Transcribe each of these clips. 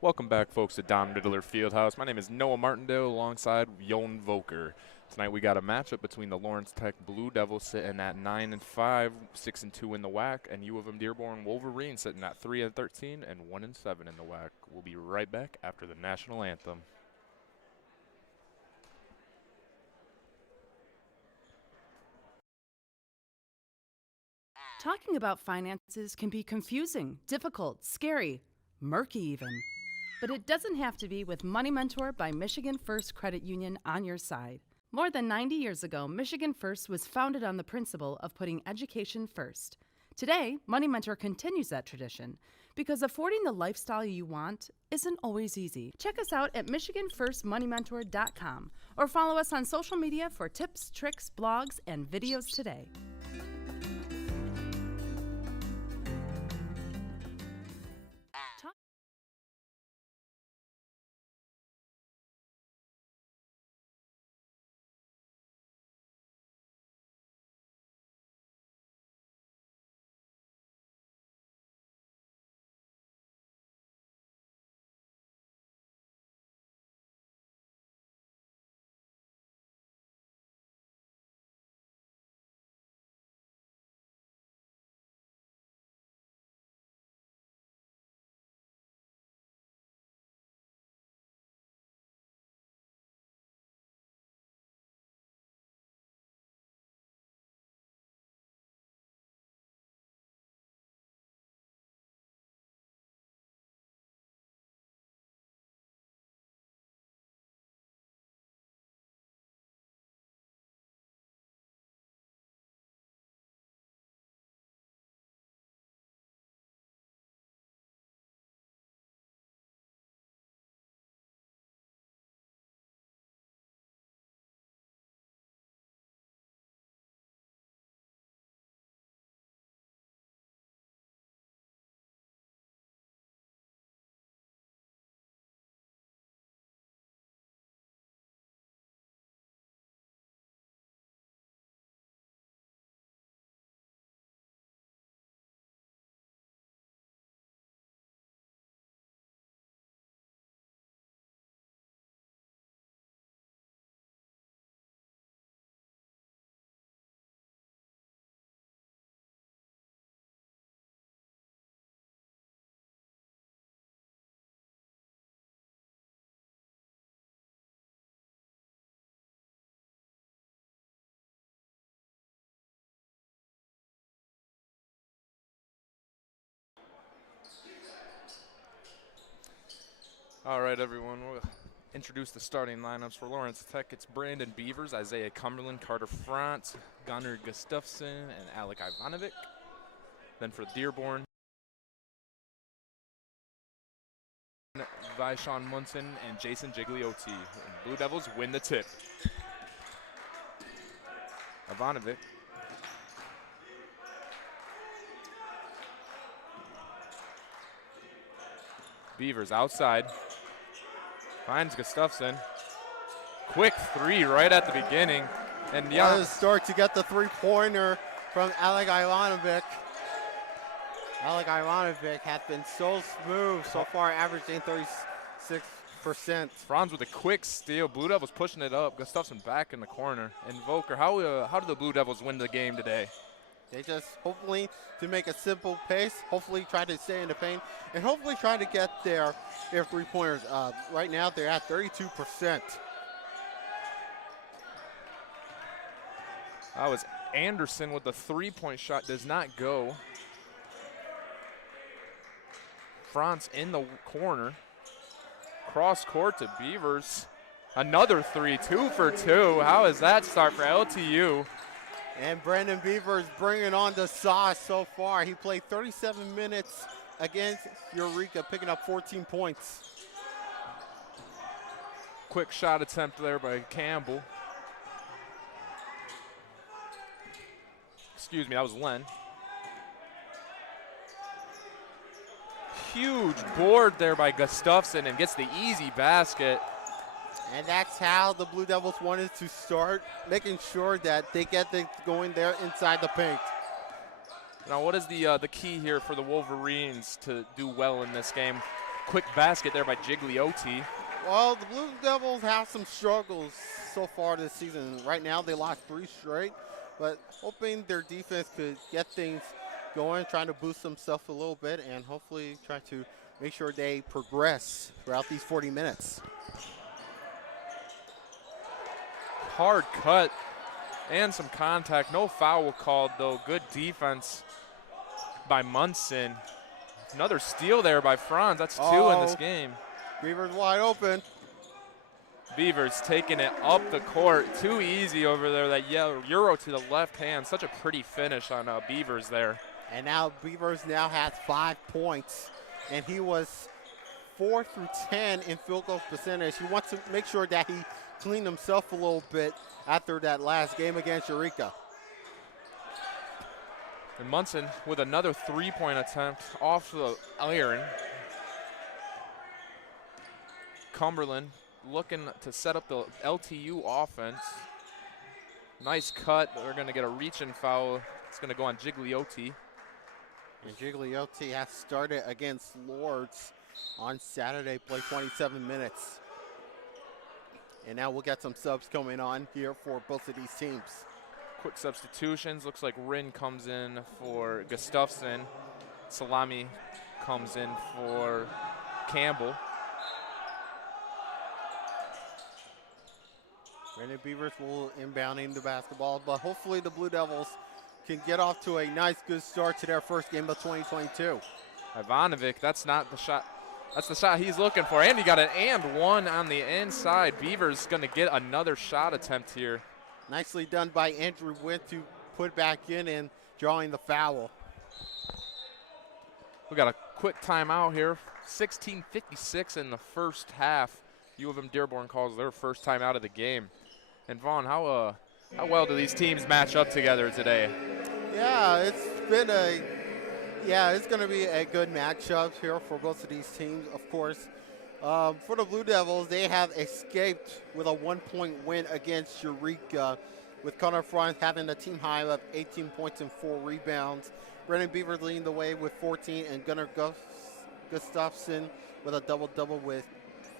Welcome back, folks, to Don Ridler Field House. My name is Noah Martindale alongside Jon Volker. Tonight we got a matchup between the Lawrence Tech Blue Devils sitting at 9-5, 6-2 in the WAC, and U of M-Dearborn Wolverines sitting at 3-13 and 1-7 in the WAC. We'll be right back after the national anthem. Talking about finances can be confusing, difficult, scary, murky even. But it doesn't have to be with Money Mentor by Michigan First Credit Union on your side. More than 90 years ago, Michigan First was founded on the principle of putting education first. Today, Money Mentor continues that tradition because affording the lifestyle you want isn't always easy. Check us out at MichiganFirstMoneyMentor.com or follow us on social media for tips, tricks, blogs, and videos today. All right, everyone, we'll introduce the starting lineups for Lawrence Tech. It's Brandon Beavers, Isaiah Cumberland, Carter Frantz, Gunnar Gustafson, and Alec Ivanovic. Then for Dearborn, Vaishon Munson and Jason Gigliotti. Blue Devils win the tip. Ivanovic. Beavers outside. Finds Gustafson. Quick three right at the beginning. And What a start to get the three-pointer from Alec Ivanovic. Alec Ivanovic has been so smooth so far, averaging 36%. Franz with a quick steal. Blue Devils pushing it up. Gustafson back in the corner. And Volker, how do the Blue Devils win the game today? They just hopefully to make a simple pace, hopefully try to stay in the paint, and hopefully try to get their three-pointers. Right now they're at 32%. That was Anderson with the three-point shot. Does not go. Franz in the corner. Cross court to Beavers. Another three, 2 for 2. How is that start for LTU? And Brandon Beavers bringing on the sauce so far. He played 37 minutes against Eureka, picking up 14 points. Quick shot attempt there by Campbell. Excuse me, that was Len. Huge board there by Gustafson and gets the easy basket. And that's how the Blue Devils wanted to start, making sure that they get things going there inside the paint. Now, what is the key here for the Wolverines to do well in this game? quick basket there by Gigliotti. Well, the Blue Devils have some struggles so far this season. Right now, they lost 3 straight, but hoping their defense could get things going, trying to boost themselves a little bit, and hopefully try to make sure they progress throughout these 40 minutes. Hard cut and some contact. No foul called, though. Good defense by Munson. Another steal there by Franz. That's 2 in this game. Beavers wide open. Beavers taking it up the court. Too easy over there. That Euro to the left hand. Such a pretty finish on Beavers there. And now Beavers now has 5 points. And he was 4 through 10 in field goal percentage. He wants to make sure that he cleaned himself a little bit after that last game against Eureka. And Munson with another 3-point attempt off the iron. Cumberland looking to set up the LTU offense. Nice cut. They're going to get a reach-in foul. It's going to go on Gigliotti. And Gigliotti has started against Lords on Saturday, played 27 minutes. And now we'll get some subs coming on here for both of these teams. Quick substitutions. Looks like Rin comes in for Gustafson. Salami comes in for Campbell. Brandon Beavers will inbounding the basketball, but hopefully the Blue Devils can get off to a nice, good start to their first game of 2022. Ivanovic, that's not the shot. That's the shot he's looking for. And he got an and one on the inside. Beavers going to get another shot attempt here. Nicely done by Andrew Witt to put back in and drawing the foul. We got a quick timeout here. 16:56 in the first half. U-Dearborn calls their first time out of the game. And Vaughn, how well do these teams match up together today? Yeah, it's going to be a good matchup here for both of these teams, of course. For the Blue Devils, they have escaped with a 1-point win against Eureka, with Connor Franz having a team high of 18 points and 4 rebounds. Brennan Beavers leading the way with 14, and Gunnar Gustafson with a double-double with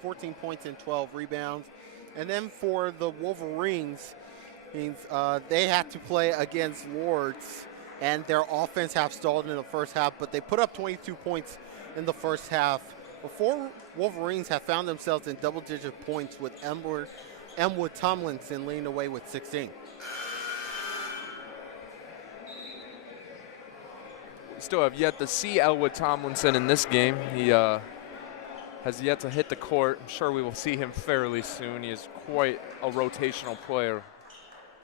14 points and 12 rebounds. And then for the Wolverines, they had to play against Lords, and their offense have stalled in the first half, but they put up 22 points in the first half. Before Wolverines have found themselves in double-digit points with Elwood Tomlinson leading away with 16. We still have yet to see Elwood Tomlinson in this game. He has yet to hit the court. I'm sure we will see him fairly soon. He is quite a rotational player,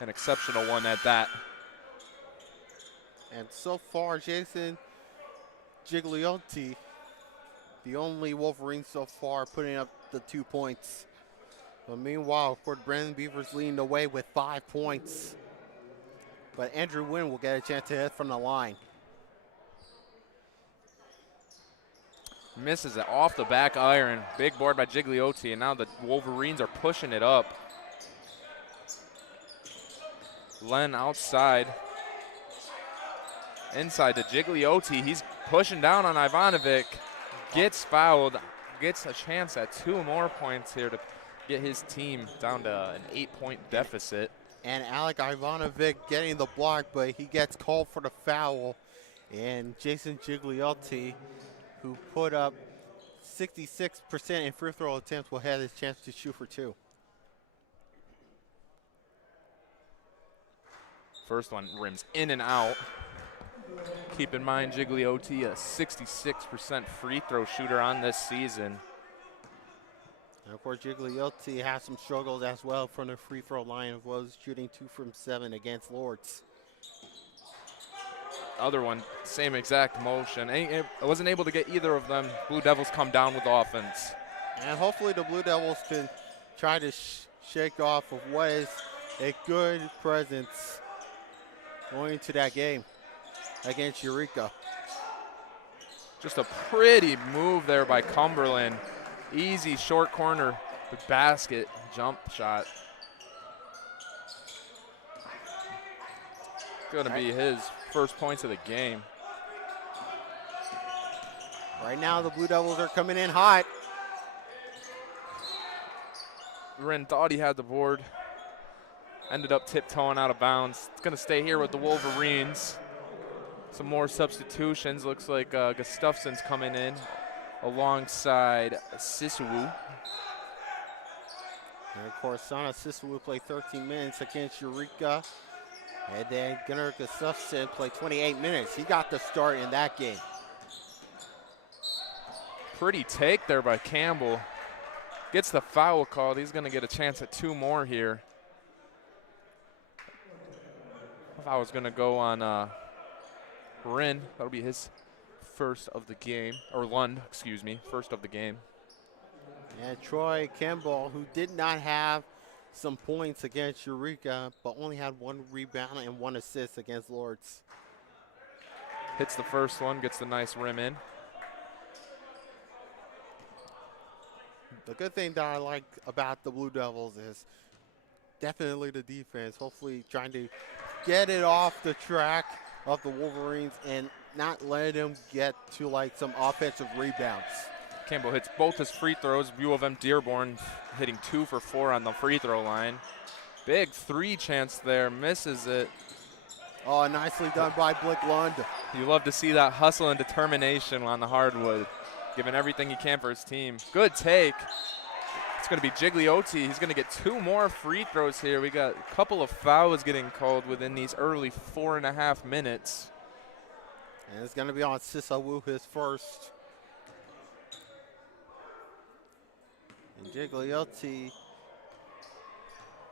an exceptional one at that. And so far, Jason Gigliotti, the only Wolverine so far, putting up the 2 points. But meanwhile, for Brandon Beavers leading the way with 5 points. But Andrew Wynn will get a chance to hit from the line. Misses it off the back iron. Big board by Gigliotti, and now the Wolverines are pushing it up. Len outside. Inside to Gigliotti. He's pushing down on Ivanovic. Gets fouled. Gets a chance at 2 more points here to get his team down to an 8-point deficit. And Alec Ivanovic getting the block, but he gets called for the foul. And Jason Gigliotti, who put up 66% in free throw attempts, will have his chance to shoot for 2. First one rims in and out. Keep in mind, Gigliotti, a 66% free throw shooter on this season. And of course, Gigliotti has some struggles as well from the free throw line, as well as shooting 2 from 7 against Lords. Other one, same exact motion. I wasn't able to get either of them. Blue Devils come down with offense. And hopefully the Blue Devils can try to shake off of what is a good presence going into that game against Eureka. Just a pretty move there by Cumberland. Easy short corner, the basket, jump shot. Gonna be his first points of the game. Right now, the Blue Devils are coming in hot. Ren thought he had the board. Ended up tiptoeing out of bounds. It's going to stay here with the Wolverines. Some more substitutions. Looks like Gustafson's coming in alongside Sisuwu. And of course, Sana Sisuwu played 13 minutes against Eureka. And then Gunnar Gustafson played 28 minutes. He got the start in that game. Pretty take there by Campbell. Gets the foul called. He's going to get a chance at 2 more here. Foul is going to go on Rin. That'll be his first of the game. Or Lund, excuse me, first of the game. And Troy Campbell, who did not have some points against Eureka, but only had 1 rebound and 1 assist against Lords. Hits the first one, gets the nice rim in. The good thing that I like about the Blue Devils is definitely the defense. Hopefully trying to get it off the track of the Wolverines and not let them get to like some offensive rebounds. Campbell hits both his free throws. UM-Dearborn hitting 2 for 4 on the free throw line. Big 3 chance there, misses it. Oh, nicely done by Blake Lund. You love to see that hustle and determination on the hardwood, giving everything he can for his team. Good take. It's going to be Gigliotti. He's going to get 2 more free throws here. We got a couple of fouls getting called within these early 4.5 minutes. And it's going to be on Sisuwu, his first. And Gigliotti,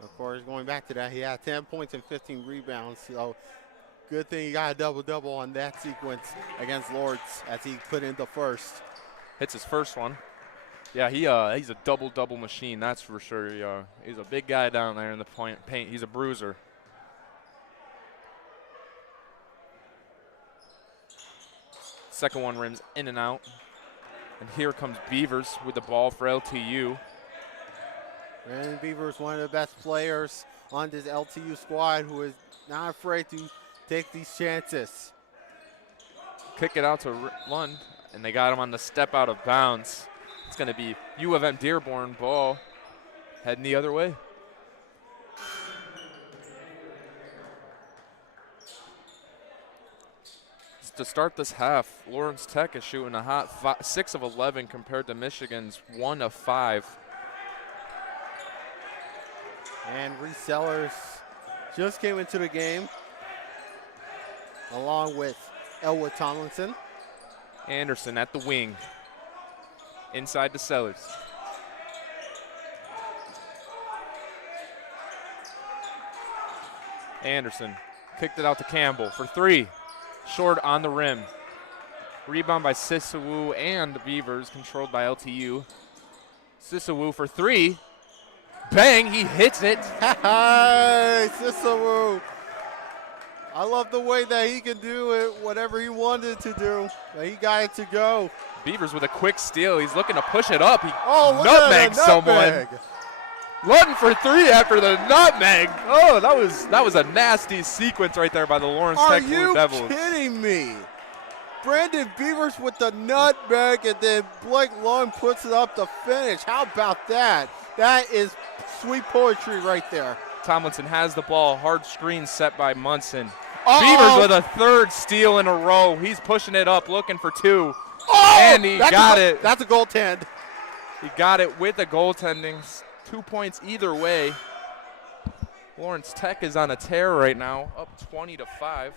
of course, going back to that, he had 10 points and 15 rebounds. So good thing he got a double-double on that sequence against Lords as he put in the first. Hits his first one. Yeah, he's a double-double machine, that's for sure. He's a big guy down there in the paint. He's a bruiser. Second one rims in and out. And here comes Beavers with the ball for LTU. Brandon Beavers, one of the best players on this LTU squad, who is not afraid to take these chances. Kick it out to Lund, and they got him on the step out of bounds. It's going to be UM-Dearborn ball heading the other way. To start this half, Lawrence Tech is shooting a hot 6 of 11 compared to Michigan's 1 of 5. And Resellers just came into the game along with Elwood Tomlinson. Anderson at the wing, inside the Sellers. Anderson kicked it out to Campbell for 3. Short on the rim. Rebound by Sisuwu and the Beavers, controlled by LTU. Sisuwu for 3. Bang, he hits it. Hey, Sisuwu. I love the way that he can do it, whatever he wanted to do. But he got it to go. Beavers with a quick steal. He's looking to push it up. He look nutmegged at someone. Lund for 3 after the nutmeg. Oh, that was a nasty sequence right there by the Lawrence Tech Blue Devils. Are you kidding me? Brandon Beavers with the nutmeg, and then Blake Lund puts it up to finish. How about that? That is sweet poetry right there. Tomlinson has the ball. Hard screen set by Munson. Beavers with a 3rd steal in a row. He's pushing it up, looking for 2. And he got it. That's a goaltend. He got it with the goaltending. 2 points either way. Lawrence Tech is on a tear right now, up 20-5.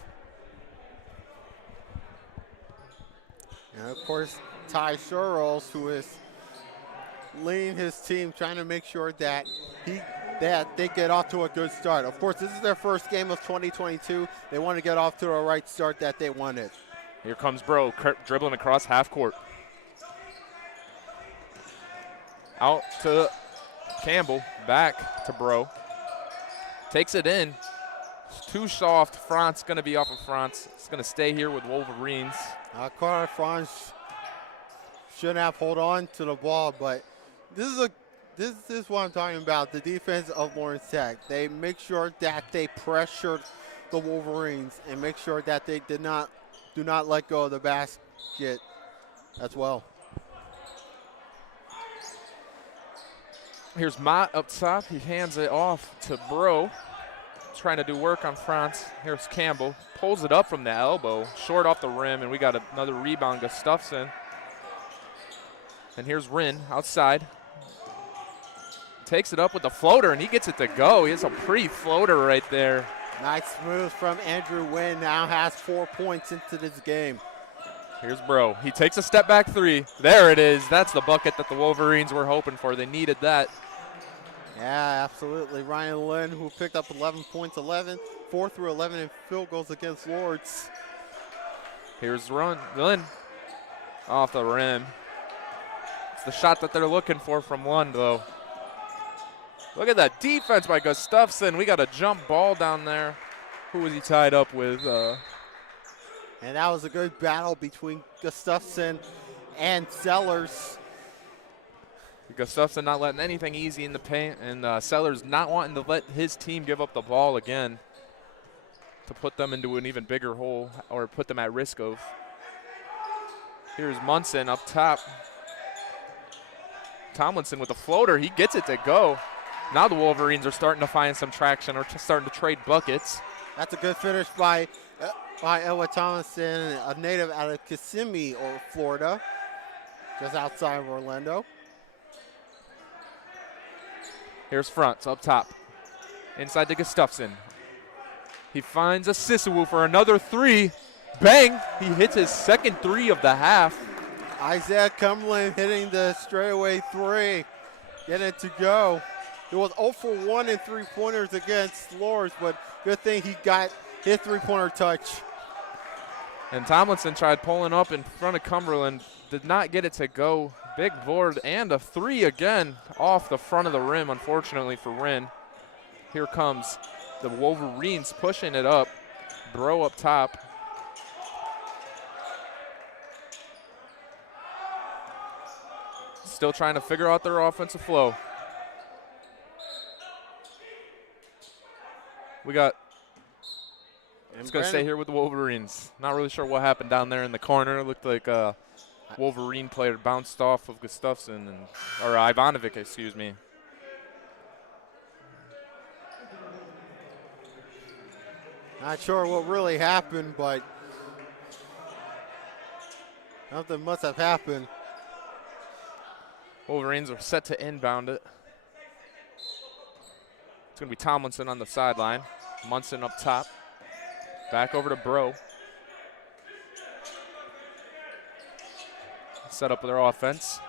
And of course, Ty Searles, who is leading his team, trying to make sure that they get off to a good start. Of course, this is their first game of 2022. They want to get off to a right start that they wanted. Here comes Bro, dribbling across half court. Out to Campbell, back to Bro. Takes it in. It's too soft. France going to be off of France. It's going to stay here with Wolverines. Carter France shouldn't have hold on to the ball, but this is what I'm talking about. The defense of Lawrence Tech. They make sure that they pressured the Wolverines and make sure that they do not let go of the basket as well. Here's Mott up top. He hands it off to Bro. Trying to do work on France. Here's Campbell. Pulls it up from the elbow. Short off the rim, and we got another rebound. Gustafson. And here's Rinn outside. Takes it up with the floater, and he gets it to go. He has a pretty floater right there. Nice move from Andrew Wynn. Now has 4 points into this game. Here's Bro. He takes a step back three. There it is. That's the bucket that the Wolverines were hoping for. They needed that. Yeah, absolutely. Ryan Lynn, who picked up 11 points, 4 through 11 in field goals against Lords. Here's Lynn off the rim. It's the shot that they're looking for from Lund, though. Look at that defense by Gustafson. We got a jump ball down there. Who was he tied up with? And that was a good battle between Gustafson and Sellers. Gustafson not letting anything easy in the paint, and Sellers not wanting to let his team give up the ball again to put them into an even bigger hole or put them at risk of. Here's Munson up top. Tomlinson with the floater. He gets it to go. Now the Wolverines are starting to find some traction or starting to trade buckets. That's a good finish by Elwood Tomlinson, a native out of Kissimmee, or Florida, just outside of Orlando. Here's Frantz up top. Inside to Gustafson. He finds a Sissewu for another three. Bang! He hits his second three of the half. Isaiah Cumberland hitting the straightaway three. Getting it to go. It was 0 for 1 in three-pointers against Lords, but good thing he got his three-pointer touch. And Tomlinson tried pulling up in front of Cumberland. Did not get it to go. Big board and a three again off the front of the rim, unfortunately for Rinn. Here comes the Wolverines pushing it up. Bro up top. Still trying to figure out their offensive flow. We got, it's going to stay here with the Wolverines. Not really sure what happened down there in the corner. It looked like a Wolverine player bounced off of Gustafson, or Ivanovic, excuse me. Not sure what really happened, but something must have happened. Wolverines are set to inbound it. It's going to be Tomlinson on the sideline. Munson up top. Back over to Bro. Set up their offense.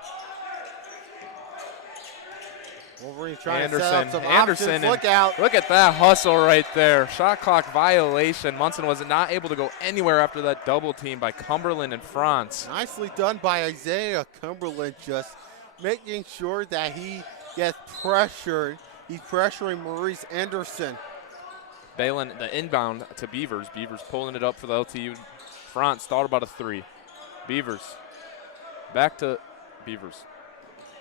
Wolverines trying to set up some options. Look out. Look at that hustle right there. Shot clock violation. Munson was not able to go anywhere after that double team by Cumberland and Frantz. Nicely done by Isaiah Cumberland, just making sure that he gets pressured. He's pressuring Maurice Anderson. Balin, the inbound to Beavers. Beavers pulling it up for the LTU. Frantz thought about a three. Beavers. Back to Beavers.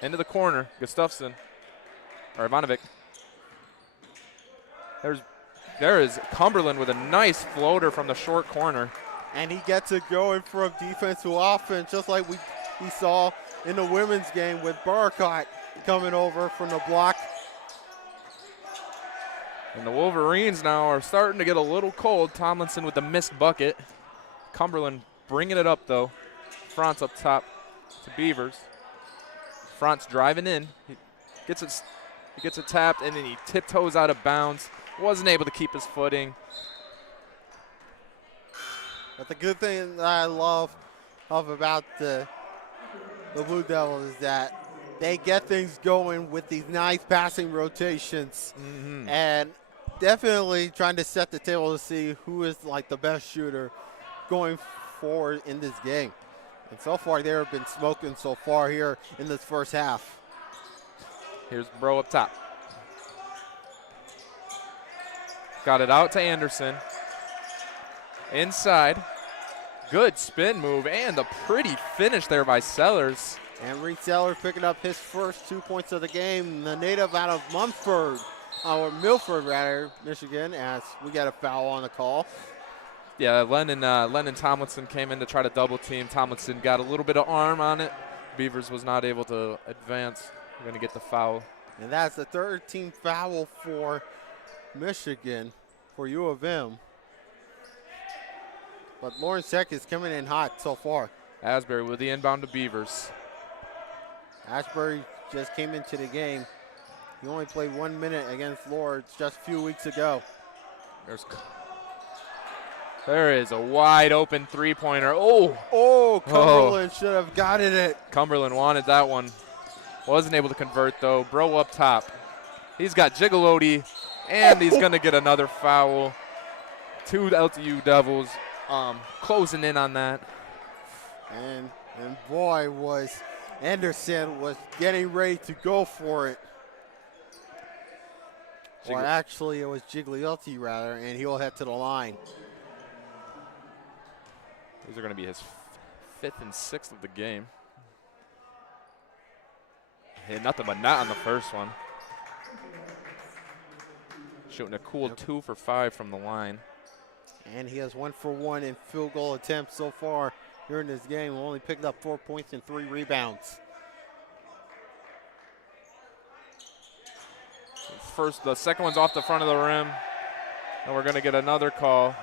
Into the corner. Gustafson. Or Ivanovic. There is Cumberland with a nice floater from the short corner. And he gets it going from defense to offense, just like we saw in the women's game with Burkott coming over from the block. And the Wolverines now are starting to get a little cold. Tomlinson with the missed bucket. Cumberland bringing it up, though. Frantz up top to Beavers. Frantz driving in. He gets it tapped, and then he tiptoes out of bounds. Wasn't able to keep his footing. But the good thing that I love about the Blue Devils is that they get things going with these nice passing rotations. Mm-hmm. And definitely trying to set the table to see who is like the best shooter going forward in this game. And so far, they have been smoking so far here in this first half. Here's Bro up top. Got it out to Anderson. Inside. Good spin move and a pretty finish there by Sellers. And Reed Sellers picking up his first 2 points of the game. The native out of Milford, rather, Michigan, as we got a foul on the call. Yeah, Lennon Tomlinson came in to try to double team. Tomlinson got a little bit of arm on it. Beavers was not able to advance. We're going to get the foul. And that's the third team foul for Michigan, for U of M. But Lawrence Tech is coming in hot so far. Asbury with the inbound to Beavers. Asbury just came into the game. He only played 1 minute against Lawrence just a few weeks ago. There is a wide open three-pointer. Oh, Cumberland should have gotten it. Cumberland wanted that one. Wasn't able to convert, though. Bro up top. He's got Gigalotti, and he's going to get another foul. 2 LTU Devils closing in on that. And boy, was Anderson was getting ready to go for it. Well, actually, it was Gigliotti, rather, and he'll head to the line. These are going to be his 5th and 6th of the game. Hit nothing but not on the first one. Shooting a cool 2 for 5 from the line. And he has 1 for 1 in field goal attempts so far during this game. Only picked up 4 points and 3 rebounds. The second one's off the front of the rim. And we're going to get another call.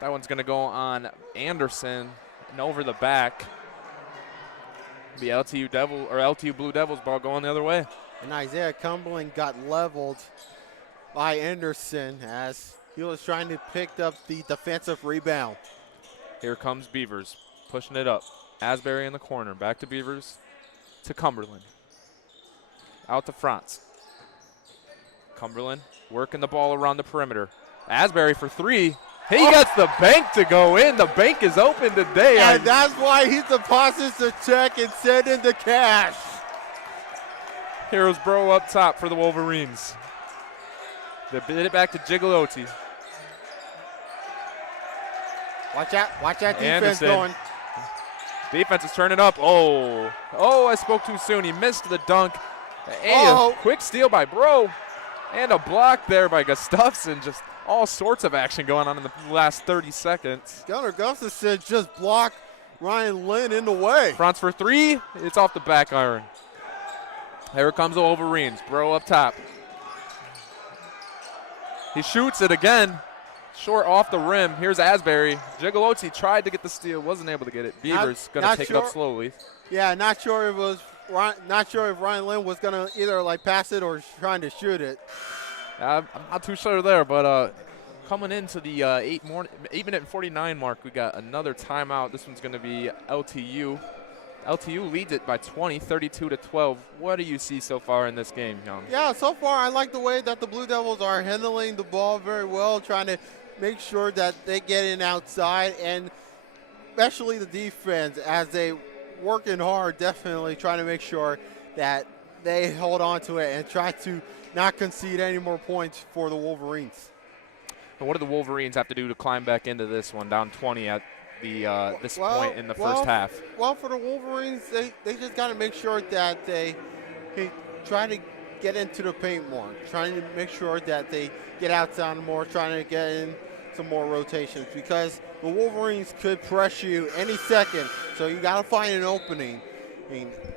That one's going to go on Anderson and over the back. The LTU Blue Devils ball going the other way. And Isaiah Cumberland got leveled by Anderson as he was trying to pick up the defensive rebound. Here comes Beavers, pushing it up. Asbury in the corner, back to Beavers, to Cumberland. Out to front. Cumberland working the ball around the perimeter. Asbury for 3. He gets the bank to go in. The bank is open today. And that's why he deposits the check and sends in the cash. Here's Bro up top for the Wolverines. They bid it back to Gigalotti. Watch that defense Anderson. going. Defense is turning up. Oh, I spoke too soon. He missed the dunk. A quick steal by Bro. And a block there by Gustafson. Just all sorts of action going on in the last 30 seconds. Gunnar Gustafson just blocked Ryan Lynn in the way. Fronts for 3. It's off the back iron. Here comes the Wolverines. Bro up top. He shoots it again. Short off the rim. Here's Asbury. Gigalotti tried to get the steal. Wasn't able to get it. Beavers going to take it up slowly. Yeah, not sure if Ryan Lynn was going to either pass it or trying to shoot it. I'm not too sure there, but coming into the 8 minute and 49 mark, we got another timeout. This one's going to be LTU. LTU leads it by 20, 32-12. What do you see so far in this game, Young? Yeah, so far I like the way that the Blue Devils are handling the ball very well, trying to make sure that they get in outside, and especially the defense as they working hard, definitely trying to make sure that they hold on to it and try to not concede any more points for the Wolverines. And what do the Wolverines have to do to climb back into this one, down 20 at the this point in the first half? Well, for the Wolverines, they just got to make sure that they try to get into the paint more, trying to make sure that they get outside more, trying to get in some more rotations, because the Wolverines could press you any second. So you got to find an opening,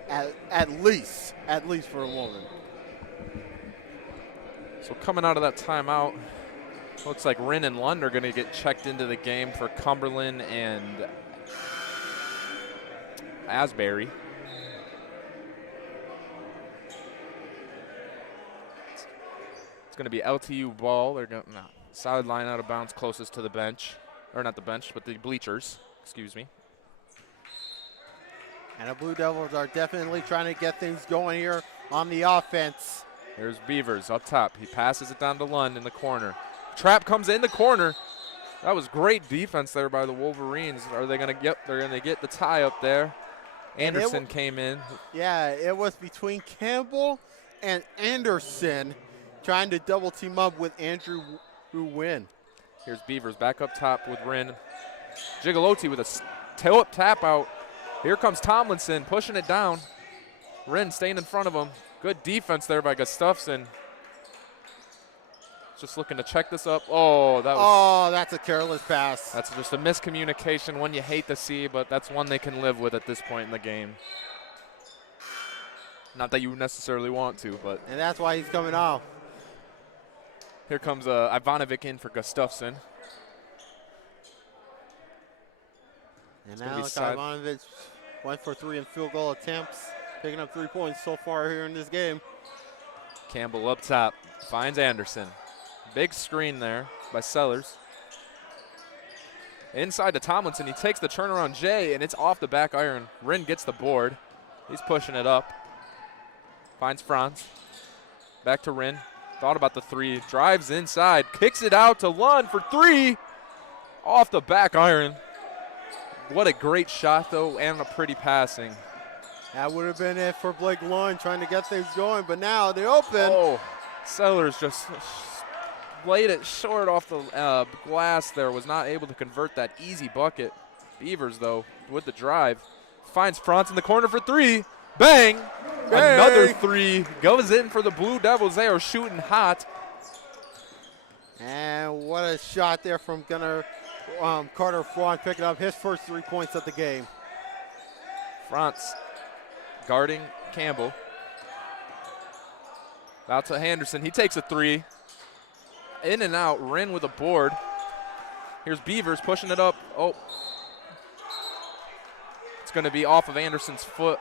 at least for a moment. So coming out of that timeout, looks like Wren and Lund are going to get checked into the game for Cumberland and Asbury. It's going to be LTU ball. They're going sideline out of bounds closest to the bench. Or not the bench, but the bleachers. Excuse me. And the Blue Devils are definitely trying to get things going here on the offense. Here's Beavers up top. He passes it down to Lund in the corner. Trap comes in the corner. That was great defense there by the Wolverines. Are they going to get? They're going to get the tie up there. Anderson came in. Yeah, it was between Campbell and Anderson trying to double team up with Andrew Wynn. Here's Beavers back up top with Wren. Gigalotti with a tail-up tap out. Here comes Tomlinson pushing it down. Wren staying in front of him. Good defense there by Gustafson. just looking to check this up. Oh, that's a careless pass. That's just a miscommunication, one you hate to see, but that's one they can live with at this point in the game. Not that you necessarily want to, but. And that's why he's coming off. Here comes Ivanovic in for Gustafson. And now Ivanovic went for 3 in field goal attempts, picking up 3 points so far here in this game. Campbell up top, finds Anderson. Big screen there by Sellers. Inside to Tomlinson, he takes the turnaround J, and it's off the back iron. Rinn gets the board. He's pushing it up. Finds Franz. Back to Rinn. Thought about the 3. Drives inside. Kicks it out to Lund for 3. Off the back iron. What a great shot, though, and a pretty passing. That would have been it for Blake Lund trying to get things going, but now they open. Oh, Sellers just laid it short off the glass there. Was not able to convert that easy bucket. Beavers, though, with the drive. Finds Franz in the corner for 3. Bang! Bang! Another 3 goes in for the Blue Devils. They are shooting hot. And what a shot there from Carter Franz, picking up his first 3 points of the game. Franz guarding Campbell. Out to Henderson. He takes a 3. In and out. Rinn with a board. Here's Beavers pushing it up. Oh. It's going to be off of Anderson's foot.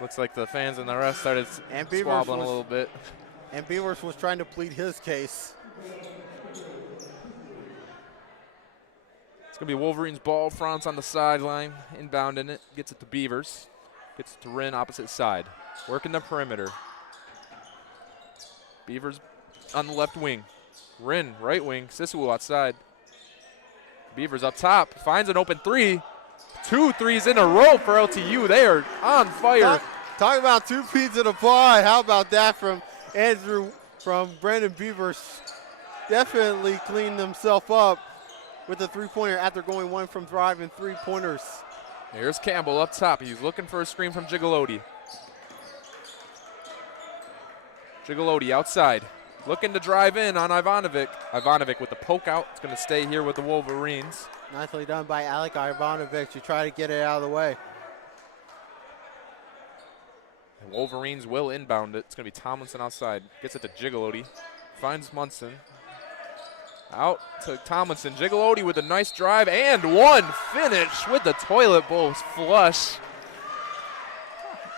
Looks like the fans and the rest started squabbling a little bit. And Beavers was trying to plead his case. It's going to be Wolverines ball. Franz on the sideline, inbounding it. Gets it to Beavers. Gets it to Rinn, opposite side. Working the perimeter. Beavers on the left wing. Rinn, right wing. Siswu outside. Beavers up top. Finds an open 3. 2 threes in a row for LTU. They are on fire. Talk about 2 peas in a pod. How about that from Brandon Beavers? Definitely cleaned himself up with a 3-pointer after going 1 from 5 and 3-pointers. Here's Campbell up top. He's looking for a screen from Gigalotti. Gigalotti outside. Looking to drive in on Ivanovic. Ivanovic with the poke out. It's going to stay here with the Wolverines. Nicely done by Alec Ivanovic to try to get it out of the way. And Wolverines will inbound it. It's going to be Tomlinson outside. Gets it to Gigalotti. Finds Munson. Out to Tomlinson. Gigalotti with a nice drive and 1 finish with the toilet bowl flush.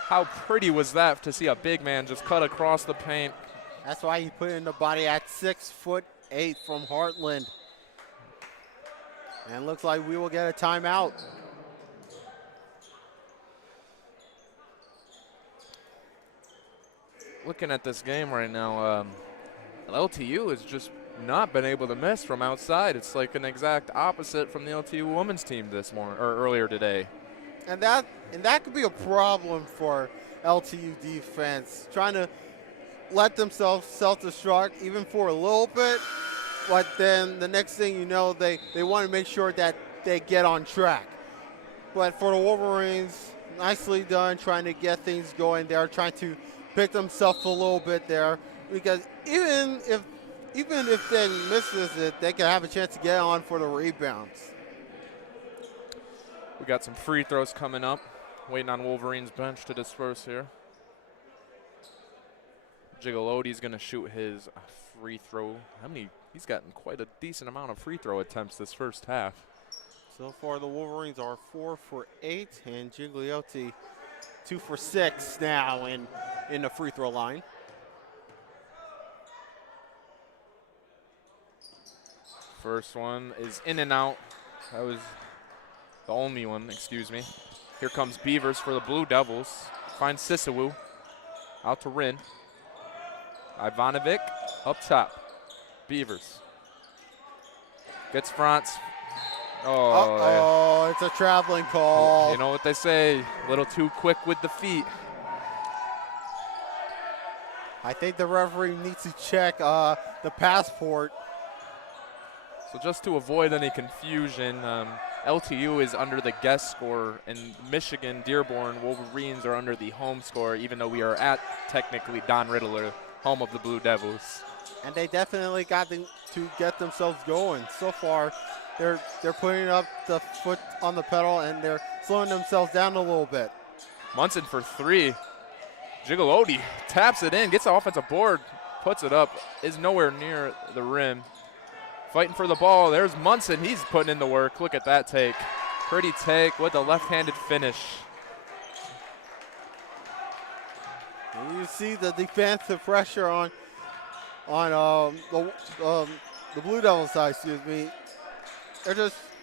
How pretty was that to see a big man just cut across the paint. That's why he put in the body at 6'8" from Heartland. And looks like we will get a timeout. Looking at this game right now, LTU has just not been able to miss from outside. It's like an exact opposite from the LTU women's team this morning or earlier today. And that could be a problem for LTU defense, trying to let themselves self-destruct even for a little bit. But then the next thing you know, they want to make sure that they get on track. But for the Wolverines, nicely done trying to get things going. They're trying to pick themselves a little bit there, because even if they misses it, they can have a chance to get on for the rebounds. We got some free throws coming up. Waiting on Wolverines bench to disperse here. Gigalotti's going to shoot his free throw. He's gotten quite a decent amount of free throw attempts this first half. So far, the Wolverines are 4 for 8, and Gigliotti 2 for 6 now in the free throw line. First one is in and out. That was the only one, excuse me. Here comes Beavers for the Blue Devils. Finds Sissewu. Out to Rinn. Ivanovic up top. Beavers. Gets Franz. Oh, it's a traveling call. You know what they say, a little too quick with the feet. I think the referee needs to check the passport. So just to avoid any confusion, LTU is under the guest score, and Michigan Dearborn Wolverines are under the home score, even though we are at technically Don Ridler, home of the Blue Devils. And they definitely got to get themselves going. So far, they're putting up the foot on the pedal, and they're slowing themselves down a little bit. Munson for three. Gigolotti taps it in, gets the offensive board, puts it up, is nowhere near the rim. Fighting for the ball. There's Munson. He's putting in the work. Look at that take. Pretty take with a left-handed finish. And you see the defensive pressure on the Blue Devils side. Excuse me.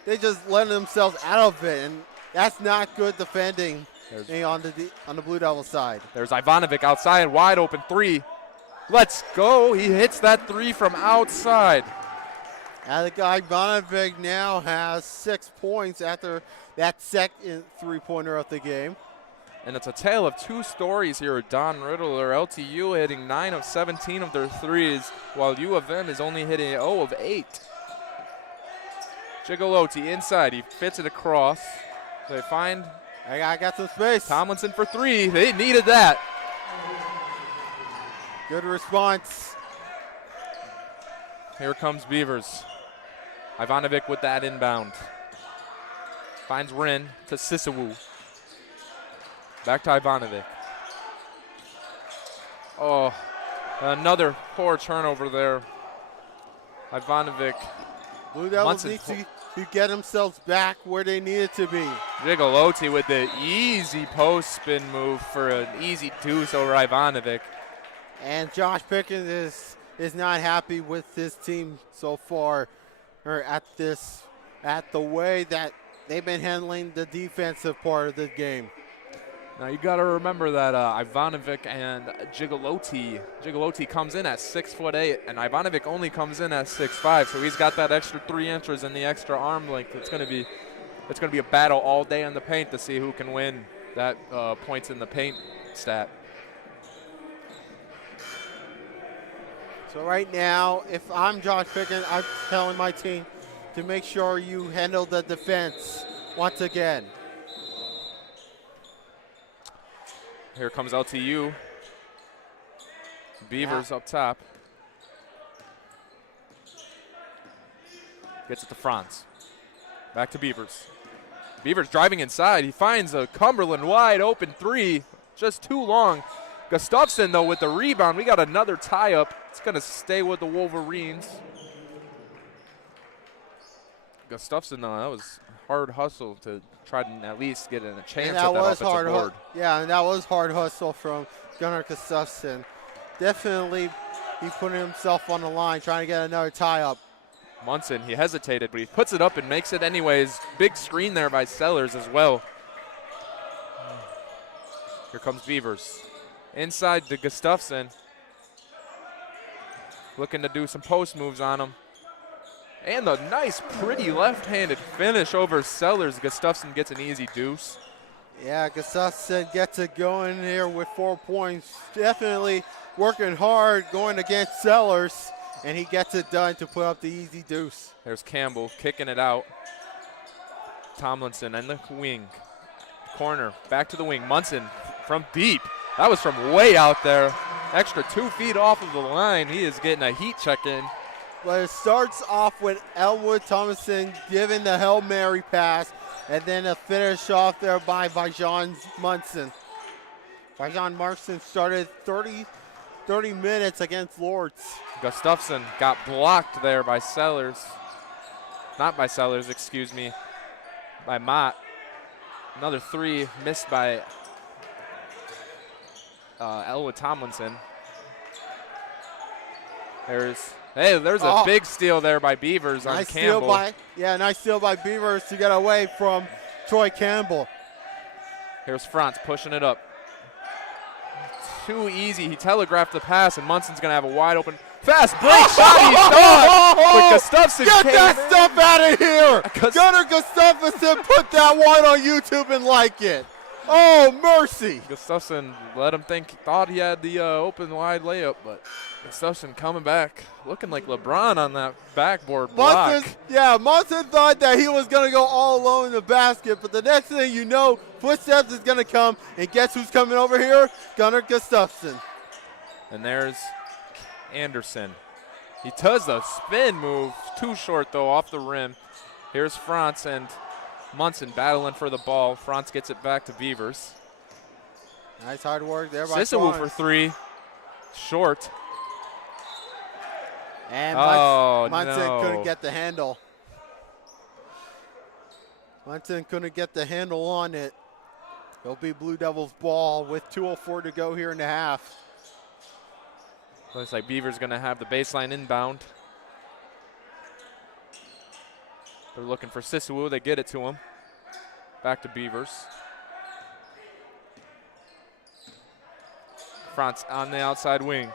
They just letting themselves out of it, and that's not good defending on the Blue Devils side. There's Ivanovic outside, wide open three. Let's go. He hits that three from outside. And the guy Ivanovic now has 6 points after that second three-pointer of the game. And it's a tale of two stories here at Don Ridler. LTU hitting 9 of 17 of their threes, while U of M is only hitting 0 of 8. Gigolotti inside. He fits it across. They find. I got some space. Tomlinson for three. They needed that. Good response. Here comes Beavers. Ivanovic with that inbound. Finds Rin to Sisawu. Back to Ivanovic. Oh, another poor turnover there. Ivanovic. Blue Devils need to get themselves back where they needed to be. Gigolotti with the easy post spin move for an easy deuce over Ivanovic. And Josh Pickens is not happy with his team so far, or at the way that they've been handling the defensive part of the game. Now you got to remember that Ivanovic and Gigolotti comes in at 6'8", and Ivanovic only comes in at 6'5", so he's got that extra 3 inches and the extra arm length. It's going to be a battle all day in the paint to see who can win that points in the paint stat. So right now, if I'm Josh Pickens, I'm telling my team to make sure you handle the defense once again. Here comes LTU. Beavers up top. Gets it to Franz. Back to Beavers. Beavers driving inside. He finds a Cumberland wide open three. Just too long. Gustafson, though, with the rebound. We got another tie-up. It's going to stay with the Wolverines. Gustafson, though, that was hard hustle to try to at least get a chance at that offensive board. Yeah, and that was hard hustle from Gunnar Gustafson. Definitely he putting himself on the line, trying to get another tie-up. Munson, he hesitated, but he puts it up and makes it anyways. Big screen there by Sellers as well. Here comes Beavers. Inside to Gustafson. Looking to do some post moves on him. And a nice, pretty left-handed finish over Sellers. Gustafson gets an easy deuce. Yeah, Gustafson gets it going here with 4 points. Definitely working hard going against Sellers, and he gets it done to put up the easy deuce. There's Campbell kicking it out. Tomlinson and the wing. Corner, back to the wing. Munson from deep. That was from way out there. Extra 2 feet off of the line. He is getting a heat check in. But it starts off with Elwood Thomason giving the Hail Mary pass, and then a finish off there by Vajon Munson. Vajon Munson started 30 minutes against Lords. Gustafson got blocked there by Sellers. Not by Sellers, excuse me. By Mott. Another three missed by Elwood Tomlinson. There's a big steal there by Beavers on Campbell. Nice steal by Beavers to get away from Troy Campbell. Here's Franz pushing it up. Too easy. He telegraphed the pass, and Munson's going to have a wide open fast break shot. He thought, but Gustafson Get that stuff out of here. Gunnar Gustafson put that one on YouTube and like it. Oh, mercy. Gustafson let him thought he had the open wide layup, but Gustafson coming back, looking like LeBron on that backboard block. Munson thought that he was going to go all alone in the basket, but the next thing you know, footsteps is going to come, and guess who's coming over here? Gunnar Gustafson. And there's Anderson. He does the spin move, too short though, off the rim. Here's Franz and Munson battling for the ball. Franz gets it back to Beavers. Nice hard work there by Sisawu Franz. for three, short. And Munson no. couldn't get the handle. Munson couldn't get the handle on it. It'll be Blue Devils ball with 2:04 to go here in the half. Looks like Beavers going to have the baseline inbound. They're looking for Sisawu. They get it to him. Back to Beavers. Franz on the outside wing.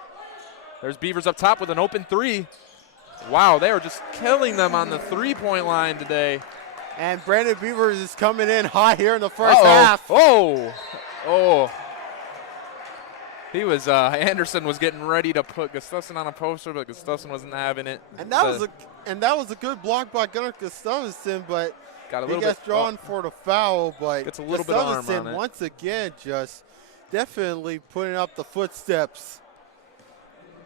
There's Beavers up top with an open three. Wow, they are just killing them on the three-point line today. And Brandon Beavers is coming in hot here in the first half. Oh. He was, Anderson was getting ready to put Gustafson on a poster, but Gustafson wasn't having it. And that was a good block by Gunnar Gustafson, but got a he little gets bit drawn for the foul. But gets a little bit of arm Gustafson on it. once again just definitely putting up the footsteps.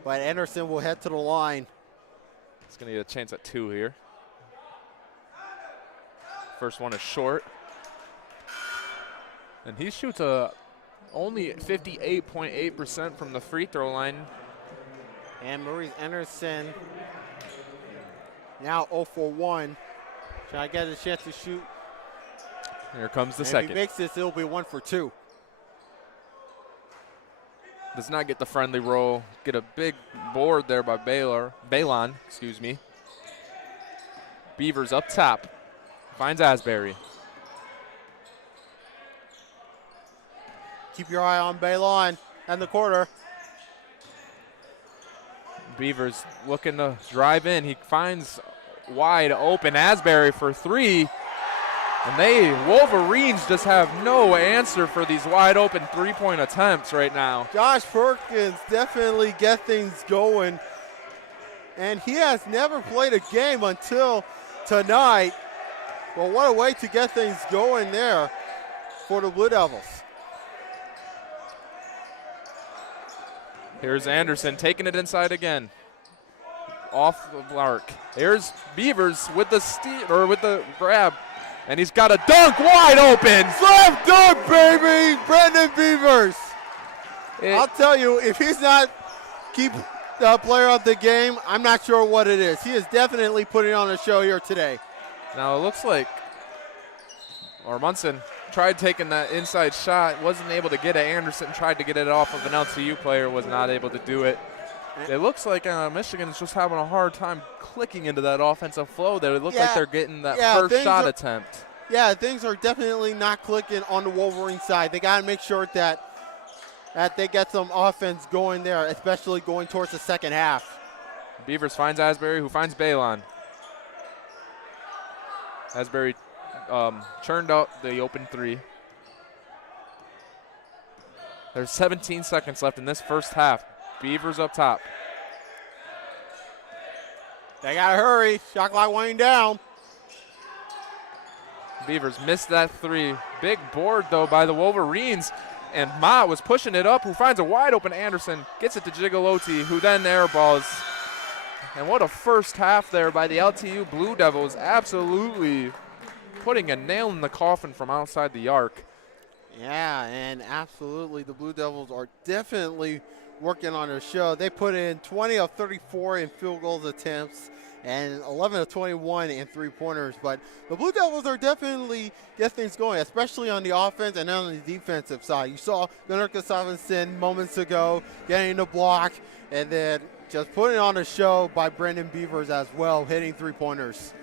But Anderson will head to the line. He's going to get a chance at two here. First one is short. And he shoots only 58.8% from the free throw line. And Maurice Anderson now 0 for 1. Trying to get a chance to shoot. Here comes the And second. if he makes this, it'll be 1 for 2. Does not get the friendly roll. Get a big board there by Balon, excuse me. Beavers up top. Finds Asbury. Keep your eye on Balon and the quarter. Beavers looking to drive in. He finds wide open Asbury for three. And Wolverines just have no answer for these wide open three-point attempts right now. Josh Perkins definitely get things going. And he has never played a game until tonight. Well, what a way to get things going there for the Blue Devils. Here's Anderson taking it inside again. Off the mark. Here's Beavers with the with the grab. And he's got a dunk wide open. Slam dunk, baby! Brandon Beavers. I'll tell you, if he's not keep the player of the game, I'm not sure what it is. He is definitely putting on a show here today. Now it looks like Munson tried taking that inside shot, wasn't able to get it. Anderson tried to get it off of an LTU player, was not able to do it. It looks like Michigan is just having a hard time clicking into that offensive flow there. It looks like they're getting that first shot attempt. Yeah, things are definitely not clicking on the Wolverine side. They got to make sure that they get some offense going there, especially going towards the second half. Beavers finds Asbury, who finds Balon. Asbury churned out the open three. There's 17 seconds left in this first half. Beavers up top. They got to hurry. Shot clock winding down. Beavers missed that three. Big board, though, by the Wolverines. And Mott was pushing it up, who finds a wide open Anderson. Gets it to Gigalotti, who then airballs. And what a first half there by the LTU Blue Devils. Absolutely putting a nail in the coffin from outside the arc. Yeah, and absolutely the Blue Devils are definitely working on their show. They put in 20 of 34 in field goals attempts and 11 of 21 in three-pointers. But the Blue Devils are definitely get things going, especially on the offense and on the defensive side. You saw Gunnar Gustafson moments ago getting the block, and then just putting on a show by Brandon Beavers as well, hitting three-pointers.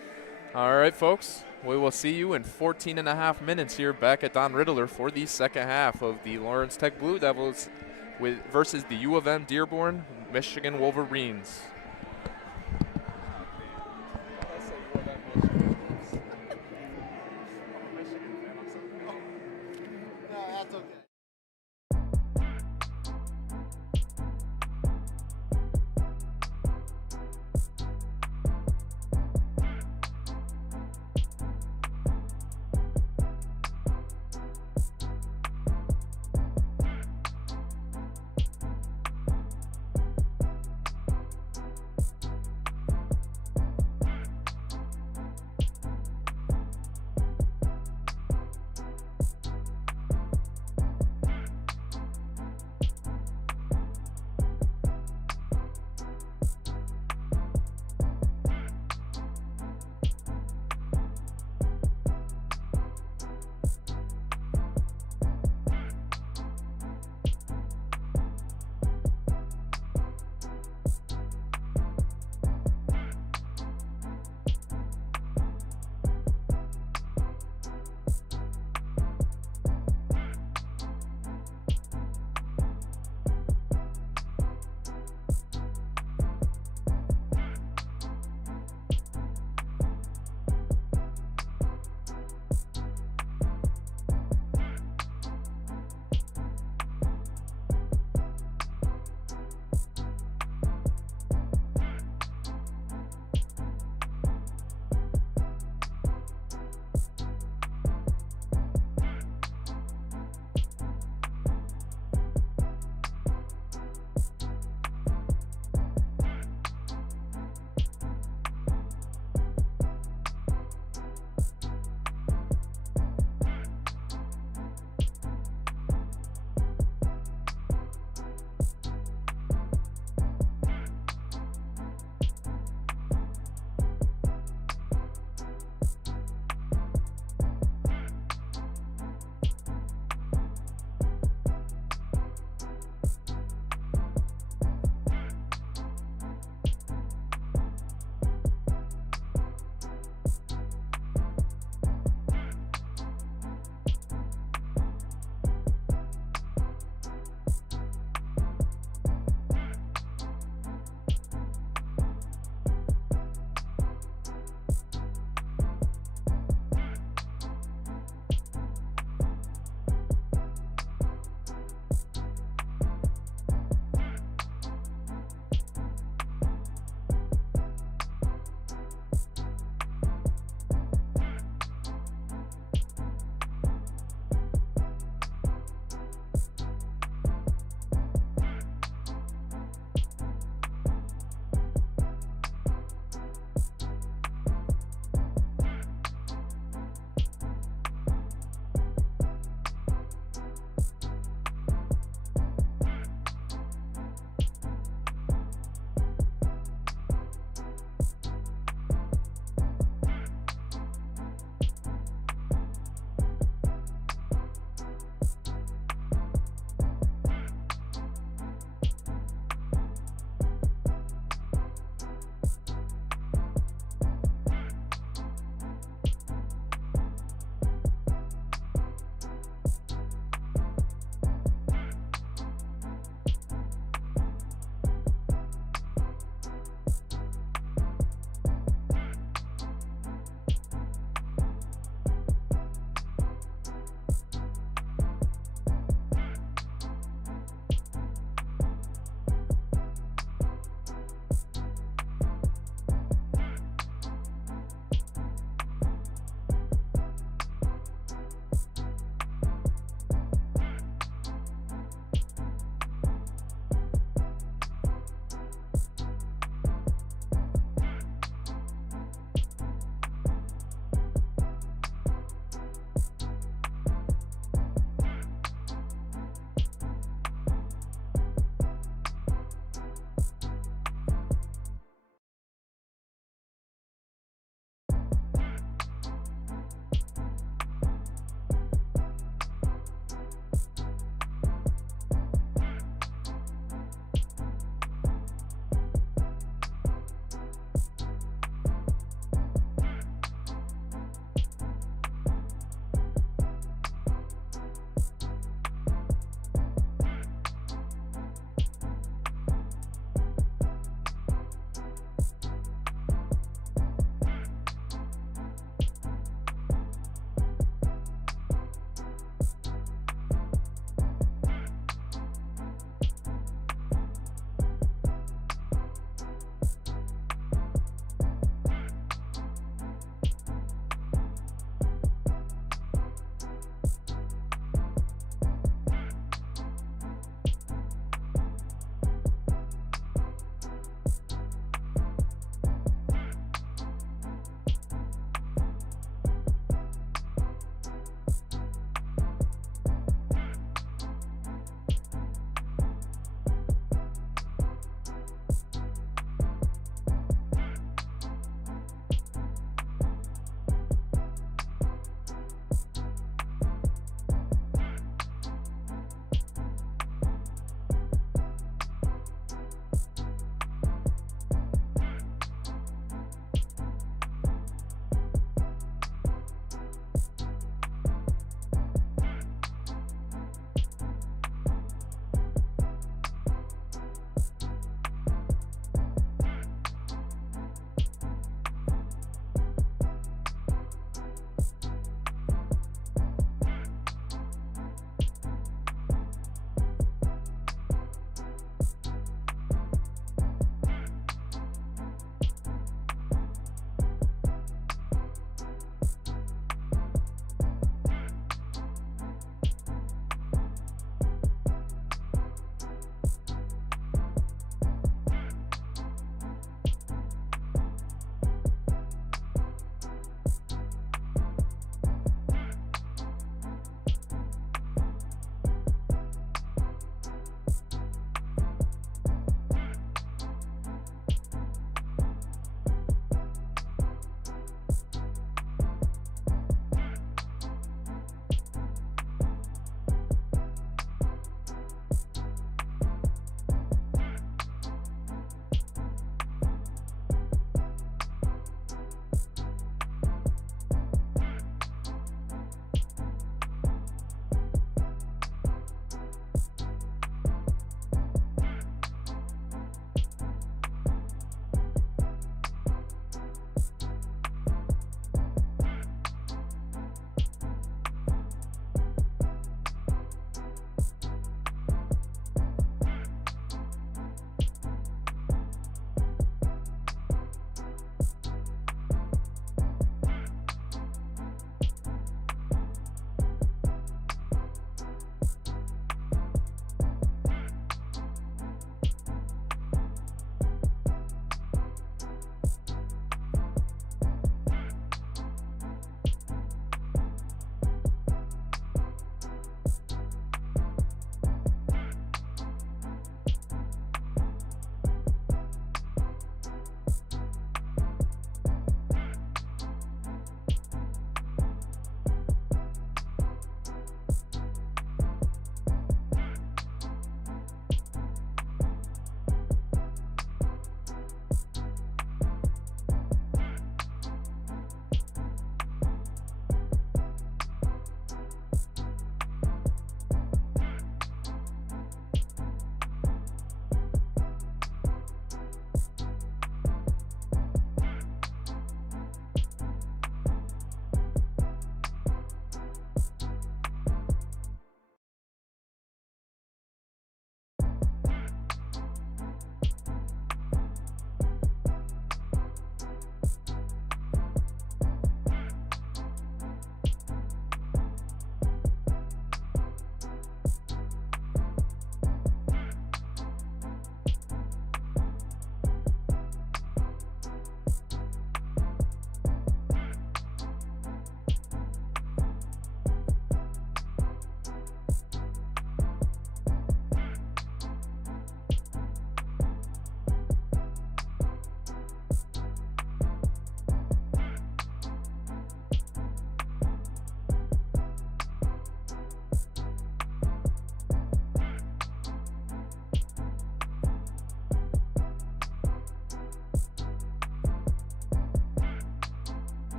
All right, folks. We will see you in 14 and a half minutes here back at Don Ridler for the second half of the Lawrence Tech Blue Devils versus the UM-Dearborn Michigan Wolverines. That's okay.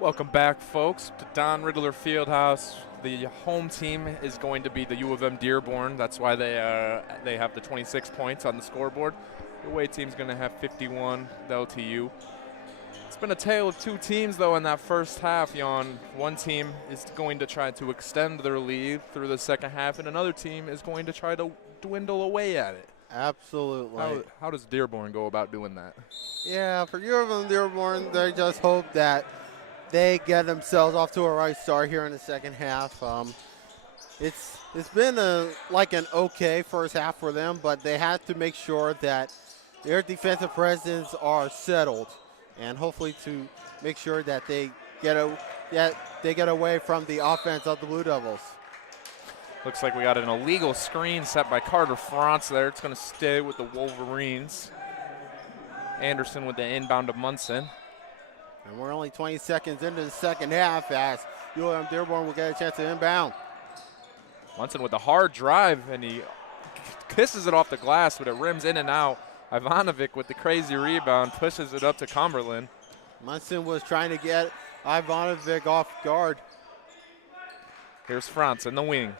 Welcome back, folks, to Don Ridler Field House. The home team is going to be the U of M-Dearborn. That's why they have the 26 points on the scoreboard. The away team's going to have 51, the LTU. It's been a tale of two teams, though, in that first half, Jan. One team is going to try to extend their lead through the second half, and another team is going to try to dwindle away at it. Absolutely. How does Dearborn go about doing that? Yeah, for U of M-Dearborn, they just hope that they get themselves off to a right start here in the second half. It's been like an okay first half for them, but they have to make sure that their defensive presence are settled, and hopefully to make sure that they get away from the offense of the Blue Devils. Looks like we got an illegal screen set by Carter Frantz there. It's going to stay with the Wolverines. Anderson with the inbound to Munson. And we're only 20 seconds into the second half as U of M-Dearborn will get a chance to inbound. Munson with a hard drive, and he kisses it off the glass, but it rims in and out. Ivanovic with the crazy rebound pushes it up to Cumberland. Munson was trying to get Ivanovic off guard. Here's Frantz in the wing.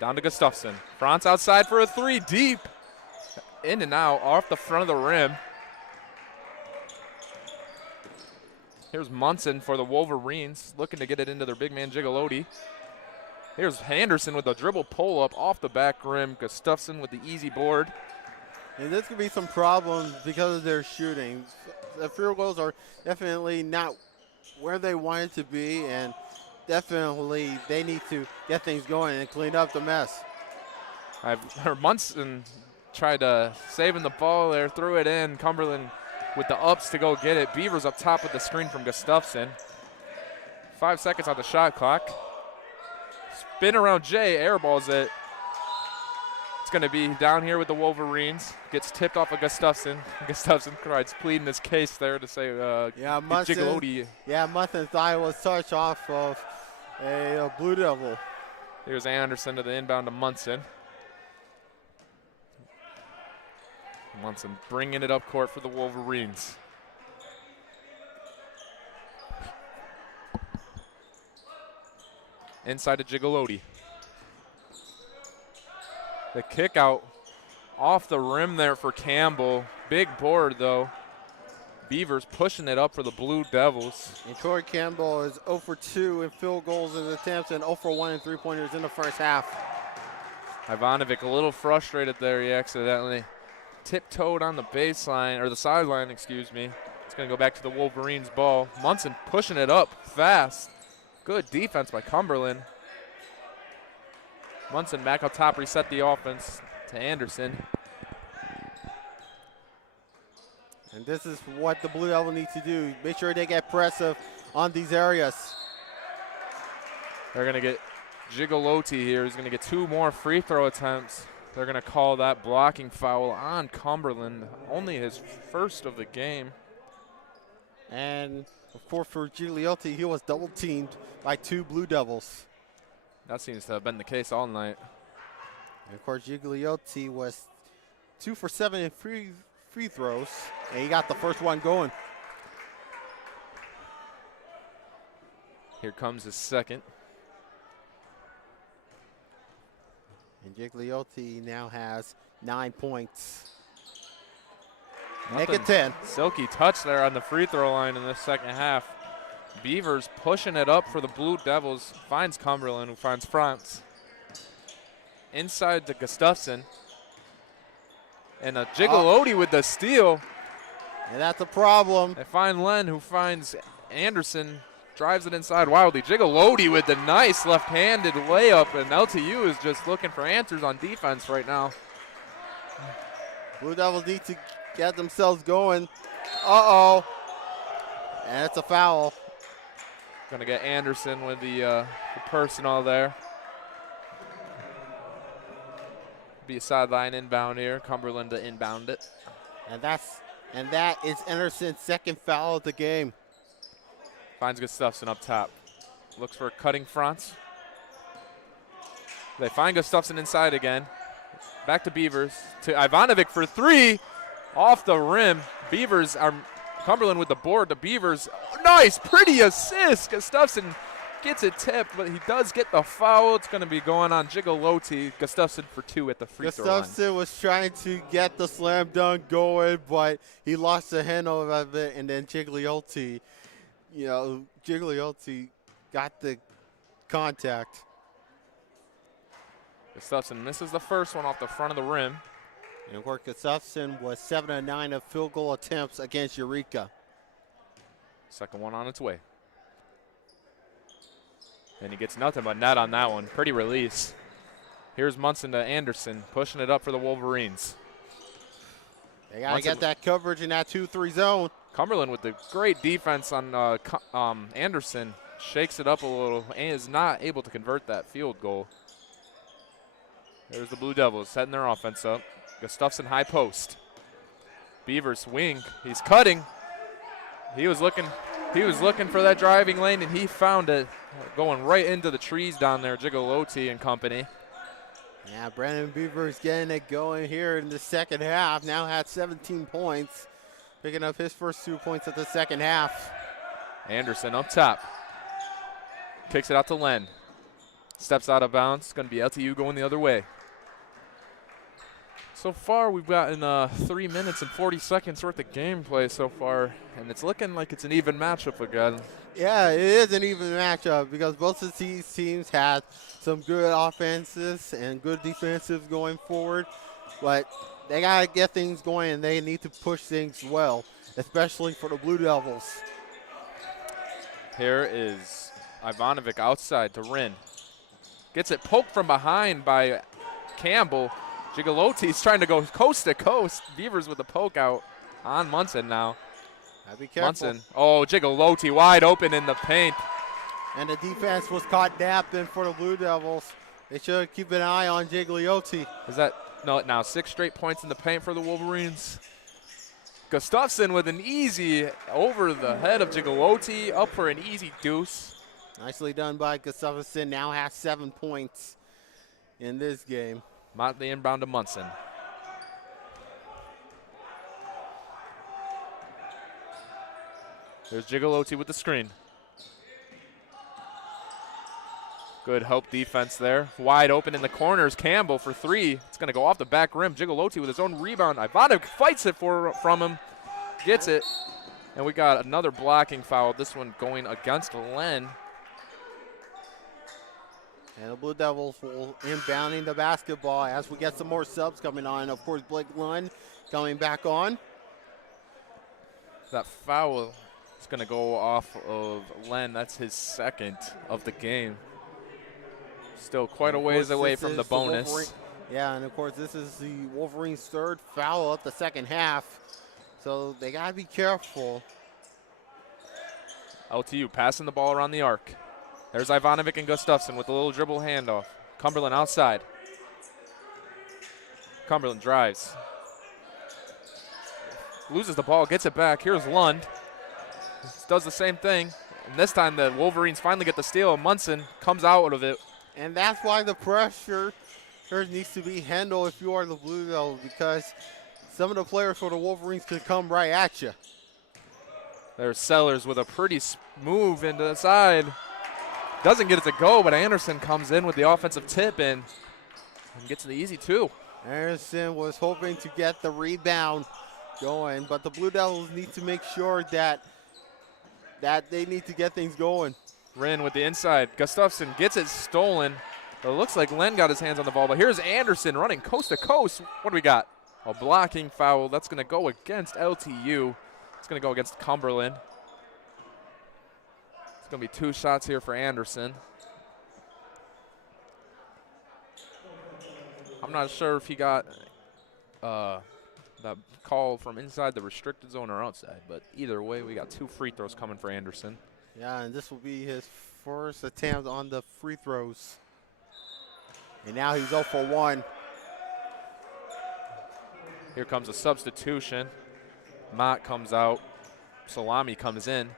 Down to Gustafson. Frantz outside for a three, deep. In and out, off the front of the rim. Here's Munson for the Wolverines, looking to get it into their big man Gigalotti. Here's Henderson with a dribble pull-up off the back rim. Gustafson with the easy board. And this could be some problems because of their shooting. The field goals are definitely not where they want it to be, and definitely they need to get things going and clean up the mess. Munson tried saving the ball there, threw it in. Cumberland with the ups to go get it. Beavers up top with the screen from Gustafson. 5 seconds on the shot clock. Spin around Jay, airballs it. It's going to be down here with the Wolverines. Gets tipped off of Gustafson. Gustafson tries pleading his case there to say Gigalotti. Yeah, Munson thought it was touch off of a Blue Devil. Here's Anderson to the inbound to Munson. Munson bringing it up court for the Wolverines. Inside to Gigalotti. The kick out off the rim there for Campbell. Big board though. Beavers pushing it up for the Blue Devils. And Troy Campbell is 0 for 2 in field goals and attempts and 0 for 1 in three-pointers in the first half. Ivanovic a little frustrated there. He accidentally tiptoed on the baseline, or the sideline, excuse me. It's going to go back to the Wolverines ball. Munson pushing it up fast. Good defense by Cumberland. Munson back up top, reset the offense to Anderson. And this is what the Blue Devil needs to do. Make sure they get pressive on these areas. They're going to get Gigalotti here. He's going to get 2 more free throw attempts. They're going to call that blocking foul on Cumberland. Only his first of the game. And, of course, for Gigliotti, he was double-teamed by 2 Blue Devils. That seems to have been the case all night. And, of course, Gigliotti was 2 for 7 in free throws, and he got the first one going. Here comes his second. And Gigliotti now has 9 points. Nothing. Make it 10. Silky touch there on the free throw line in the second half. Beavers pushing it up for the Blue Devils. Finds Cumberland, who finds Frantz. Inside to Gustafson. And a Gigalotti with the steal. And that's a problem. They find Len, who finds Anderson. Drives it inside wildly. Gigalotti with the nice left-handed layup, and LTU is just looking for answers on defense right now. Blue Devils need to get themselves going. Uh-oh. And it's a foul. Going to get Anderson with the personal there. Be a sideline inbound here. Cumberland to inbound it. And that is Anderson's second foul of the game. Finds Gustafson up top. Looks for cutting Frantz. They find Gustafson inside again. Back to Beavers. To Ivanovic for 3. Off the rim. Beavers are Cumberland with the board. The Beavers, nice, pretty assist. Gustafson gets it tipped, but he does get the foul. It's going to be going on Gigalotti. Gustafson for 2 at the free throw line. Gustafson was trying to get the slam dunk going, but he lost the handle of it, and then Gigliotti got the contact. Gustafson misses the first one off the front of the rim. And of course, Gustafson was 7 of 9 of field goal attempts against Eureka. Second one on its way. And he gets nothing but net on that one. Pretty release. Here's Munson to Anderson, pushing it up for the Wolverines. They got to get that coverage in that 2-3 zone. Cumberland with the great defense on Anderson. Shakes it up a little and is not able to convert that field goal. There's the Blue Devils setting their offense up. Gustafson high post. Beavers wing. He's cutting. He was looking for that driving lane, and he found it, going right into the trees down there. Gigalotti and company. Yeah, Brandon Beavers getting it going here in the second half. Now had 17 points, picking up his first 2 points of the second half. Anderson up top. Kicks it out to Len. Steps out of bounds. It's going to be LTU going the other way. So far, we've gotten 3 minutes and 40 seconds worth of gameplay so far, and it's looking like it's an even matchup again. Yeah, it is an even matchup because both of these teams had some good offenses and good defensives going forward, but they got to get things going, and they need to push things well, especially for the Blue Devils. Here is Ivanovic outside to Rin. Gets it poked from behind by Campbell. Gigalotti's trying to go coast to coast. Beavers with the poke out on Munson now. Be careful. Munson. Oh, Gigalotti wide open in the paint. And the defense was caught napping for the Blue Devils. They should keep an eye on Gigliotti. Is that, no, now 6 straight points in the paint for the Wolverines. Gustafson with an easy over the head of Gigalotti, up for an easy deuce. Nicely done by Gustafson. Now has 7 points in this game. Motley inbound to Munson. There's Gigalotti with the screen. Good help defense there. Wide open in the corners. Campbell for 3. It's going to go off the back rim. Gigalotti with his own rebound. Ivanovic fights it from him. Gets it. And we got another blocking foul. This one going against Len. And the Blue Devils will inbounding the basketball as we get some more subs coming on. Of course, Blake Lund coming back on. That foul is going to go off of Len. That's his second of the game. Still quite a ways away from the bonus. Yeah, and of course, this is the Wolverines' third foul of the second half. So they got to be careful. LTU passing the ball around the arc. There's Ivanovic and Gustafson with a little dribble handoff. Cumberland outside. Cumberland drives. Loses the ball, gets it back. Here's Lund. Does the same thing. And this time the Wolverines finally get the steal. Munson comes out of it. And that's why the pressure needs to be handled if you are the Blue Devils, because some of the players for the Wolverines could come right at you. There's Sellers with a pretty move into the side. Doesn't get it to go, but Anderson comes in with the offensive tip in and gets the easy 2. Anderson was hoping to get the rebound going, but the Blue Devils need to make sure that they need to get things going. Rin with the inside. Gustafson gets it stolen. It looks like Len got his hands on the ball, but here's Anderson running coast to coast. What do we got? A blocking foul. That's going to go against LTU. It's going to go against Cumberland. It's going to be 2 shots here for Anderson. I'm not sure if he got that call from inside the restricted zone or outside, but either way, we got 2 free throws coming for Anderson. Yeah, and this will be his first attempt on the free throws. And now he's 0 for 1. Here comes a substitution. Mott comes out. Salami comes in.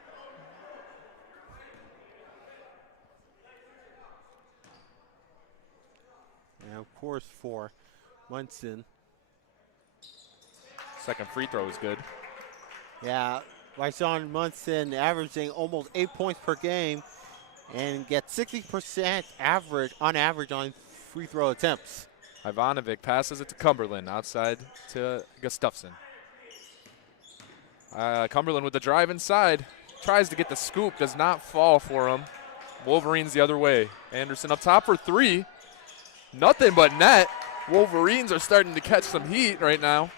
And of course for Munson. Second free throw is good. Yeah, Ryshawn Munson averaging almost 8 points per game and gets 60% on average on free throw attempts. Ivanovic passes it to Cumberland, outside to Gustafson. Cumberland with the drive inside, tries to get the scoop, does not fall for him. Wolverines the other way. Anderson up top for three. Nothing but net. Wolverines are starting to catch some heat right now.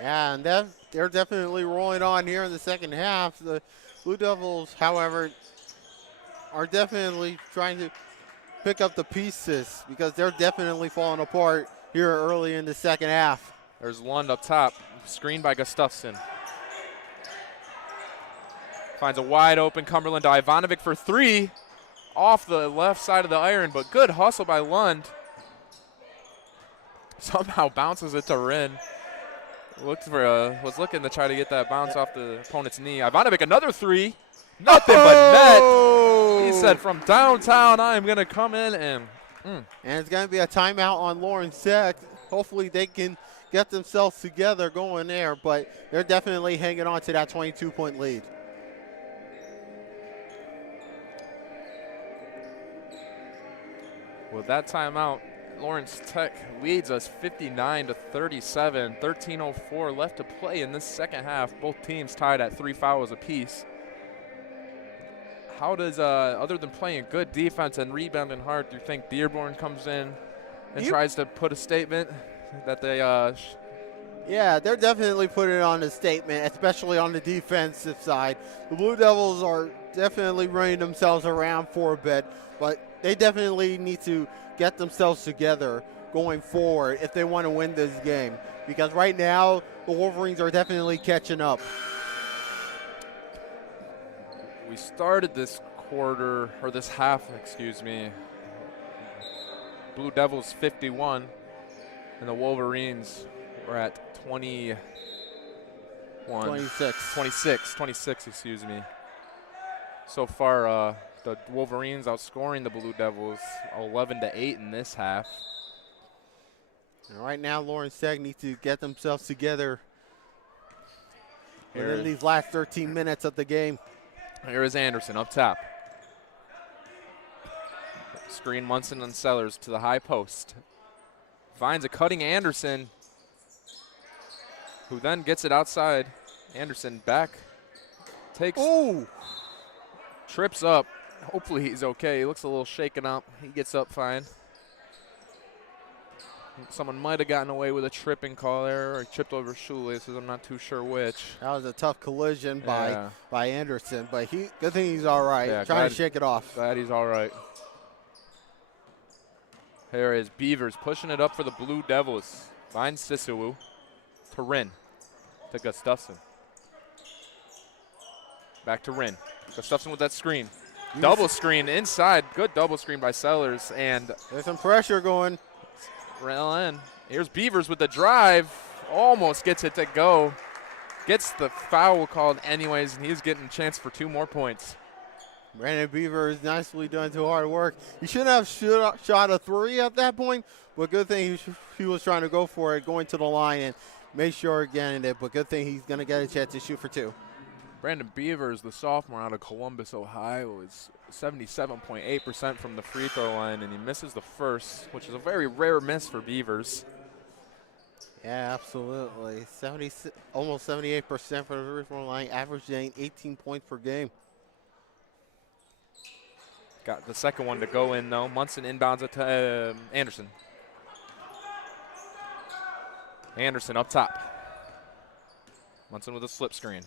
Yeah, and they're definitely rolling on here in the second half. The Blue Devils, however, are definitely trying to pick up the pieces because they're definitely falling apart here early in the second half. There's Lund up top, screened by Gustafson. Finds a wide open Cumberland to Ivanovic for three. Off the left side of the iron, but good hustle by Lund. Somehow bounces it to Rin. Was looking to try to get that bounce off the opponent's knee. Ivanovic another three. Nothing but net. He said from downtown, I'm going to come in and. And it's going to be a timeout on Lawrence Tech. Hopefully they can get themselves together going there, but they're definitely hanging on to that 22-point lead. With that timeout, Lawrence Tech leads us 59-37. 13:04 left to play in this second half. Both teams tied at 3 fouls apiece. How does, other than playing good defense and rebounding hard, do you think Dearborn comes in and tries to put a statement that they Yeah, they're definitely putting it on a statement, especially on the defensive side. The Blue Devils are definitely running themselves around for a bit, but they definitely need to get themselves together going forward if they want to win this game. Because right now, the Wolverines are definitely catching up. we started this quarter, or this half, excuse me, Blue Devils 51, and the Wolverines were at 26, excuse me. So far, the Wolverines outscoring the Blue Devils 11-8 in this half. And right now, Lawrence Tech needs to get themselves together within these last 13 minutes of the game. Here is Anderson up top. Screen Munson and Sellers to the high post. Finds a cutting Anderson, who then gets it outside. Anderson back, takes, trips up. Hopefully he's okay. He looks a little shaken up. He gets up fine. Someone might have gotten away with a tripping call there, or tripped over shoelaces. I'm not too sure which. That was a tough collision by Anderson, but good thing he's all right. Yeah, trying to shake it off. Glad he's all right. Here is Beavers pushing it up for the Blue Devils. Finds Sisuwu to Rin, to Gustafson. Back to Rin. Gustafson with that screen. Double screen inside. Good double screen by Sellers. And there's some pressure going. Rail in. Here's Beavers with the drive. Almost gets it to go. Gets the foul called anyways, and he's getting a chance for 2 more points. Brandon Beavers nicely done too hard work. He shouldn't have shot a 3 at that point, but good thing he was trying to go for it, going to the line and make sure getting it, but good thing he's going to get a chance to shoot for 2. Brandon Beavers, the sophomore out of Columbus, Ohio, is 77.8% from the free throw line, and he misses the first, which is a very rare miss for Beavers. Yeah, absolutely. Almost 78% for the free throw line, averaging 18 points per game. Got the second one to go in, though. Munson inbounds it to Anderson. Anderson up top. Munson with a slip screen.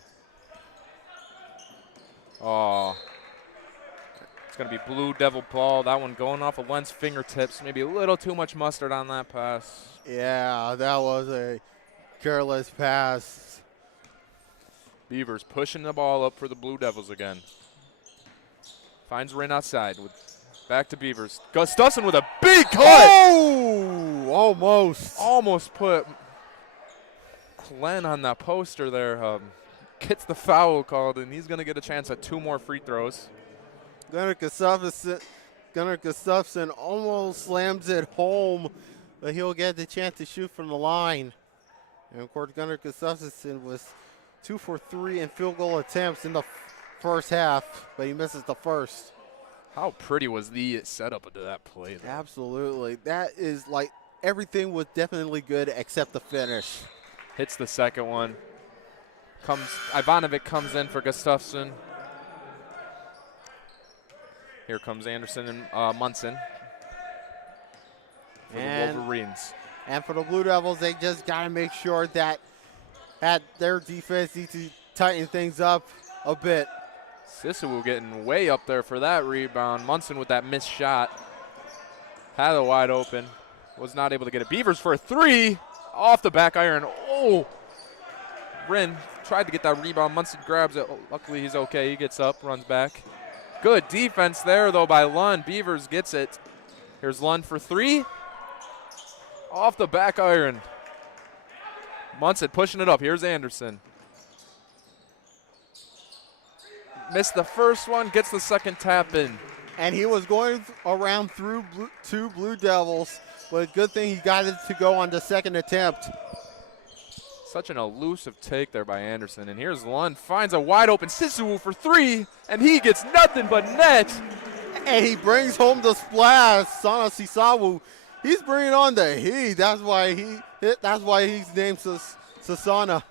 Oh, it's going to be Blue Devil ball. That one going off of Len's fingertips. Maybe a little too much mustard on that pass. Yeah, that was a careless pass. Beavers pushing the ball up for the Blue Devils again. Finds Rin outside. Back to Beavers. Gustafson with a big cut. Oh, almost. Almost put Len on that poster there. Gets the foul called, and he's going to get a chance at 2 more free throws. Gunnar Gustafson almost slams it home, but he'll get the chance to shoot from the line. And, of course, Gunnar Gustafson was 2 for 3 in field goal attempts in the first half, but he misses the first. How pretty was the setup of that play, though? Absolutely. That is like everything was definitely good except the finish. Hits the second one. Ivanovic comes in for Gustafsson. Here comes Anderson and Munson for the Wolverines. And for the Blue Devils, they just got to make sure that their defense needs to tighten things up a bit. Sissewu getting way up there for that rebound. Munson with that missed shot. Had it wide open. Was not able to get it. Beavers for a three. Off the back iron. Oh! Wren tried to get that rebound. Munson grabs it. Luckily, he's okay. He gets up, runs back. Good defense there, though, by Lund. Beavers gets it. Here's Lund for three. Off the back iron. Munson pushing it up. Here's Anderson. Missed the first one, gets the second tap in. And he was going around through two Blue Devils, but good thing he got it to go on the second attempt. Such an elusive take there by Anderson. And here's Lund, finds a wide open Sissewu for three, and he gets nothing but net. And he brings home the splash. Sana Sisawu, he's bringing on the heat. That's why he's named Sasana.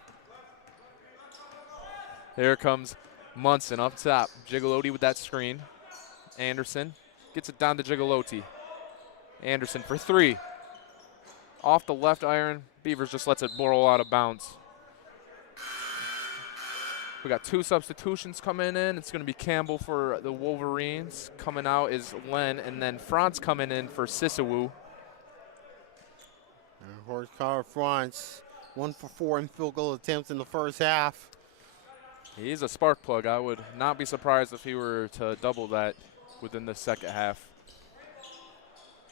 Here comes Munson up top. Gigolotti with that screen. Anderson gets it down to Gigolotti. Anderson for three. Off the left iron. Beavers just lets it roll out of bounds. We got two substitutions coming in. It's going to be Campbell for the Wolverines. Coming out is Len, and then Franz coming in for Sissewu. And of course, Franz, 1 for 4 in field goal attempts in the first half. He's a spark plug. I would not be surprised if he were to double that within the second half.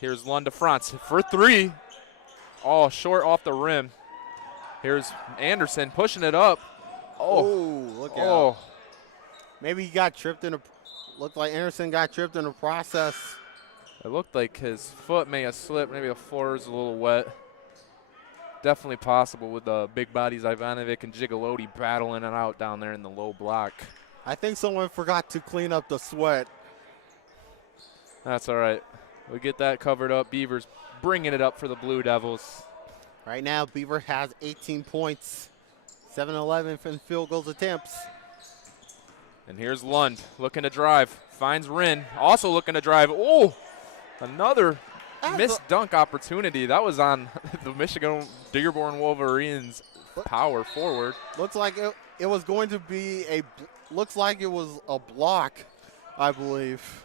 Here's Lund to Franz for three. Oh, short off the rim. Here's Anderson pushing it up. Oh, look out. Maybe he got tripped in looked like Anderson got tripped in the process. It looked like his foot may have slipped. Maybe the floor is a little wet. Definitely possible with the big bodies Ivanovic and Gigolotti battling it out down there in the low block. I think someone forgot to clean up the sweat. That's all right. We get that covered up. Beavers bringing it up for the Blue Devils. Right now, Beaver has 18 points, 7-11 from field goals attempts. And here's Lund looking to drive. Finds Wren, also looking to drive. Oh, another missed dunk opportunity. That was on the Michigan Dearborn Wolverines power forward. Looks like it was going to be looks like it was a block, I believe.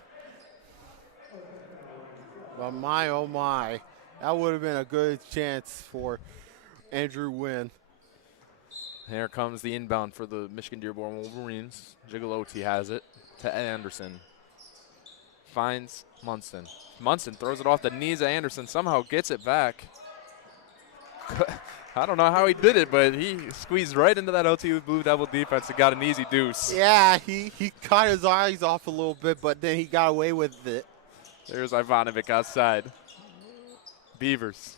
But my, oh my, that would have been a good chance for Andrew Wynn. Here comes the inbound for the Michigan Dearborn Wolverines. Gigolotti has it to Anderson. Finds Munson. Munson throws it off the knees of Anderson, somehow gets it back. I don't know how he did it, but he squeezed right into that LTU Blue Devil defense and got an easy deuce. Yeah, he caught his eyes off a little bit, but then he got away with it. There's Ivanovic outside. Beavers.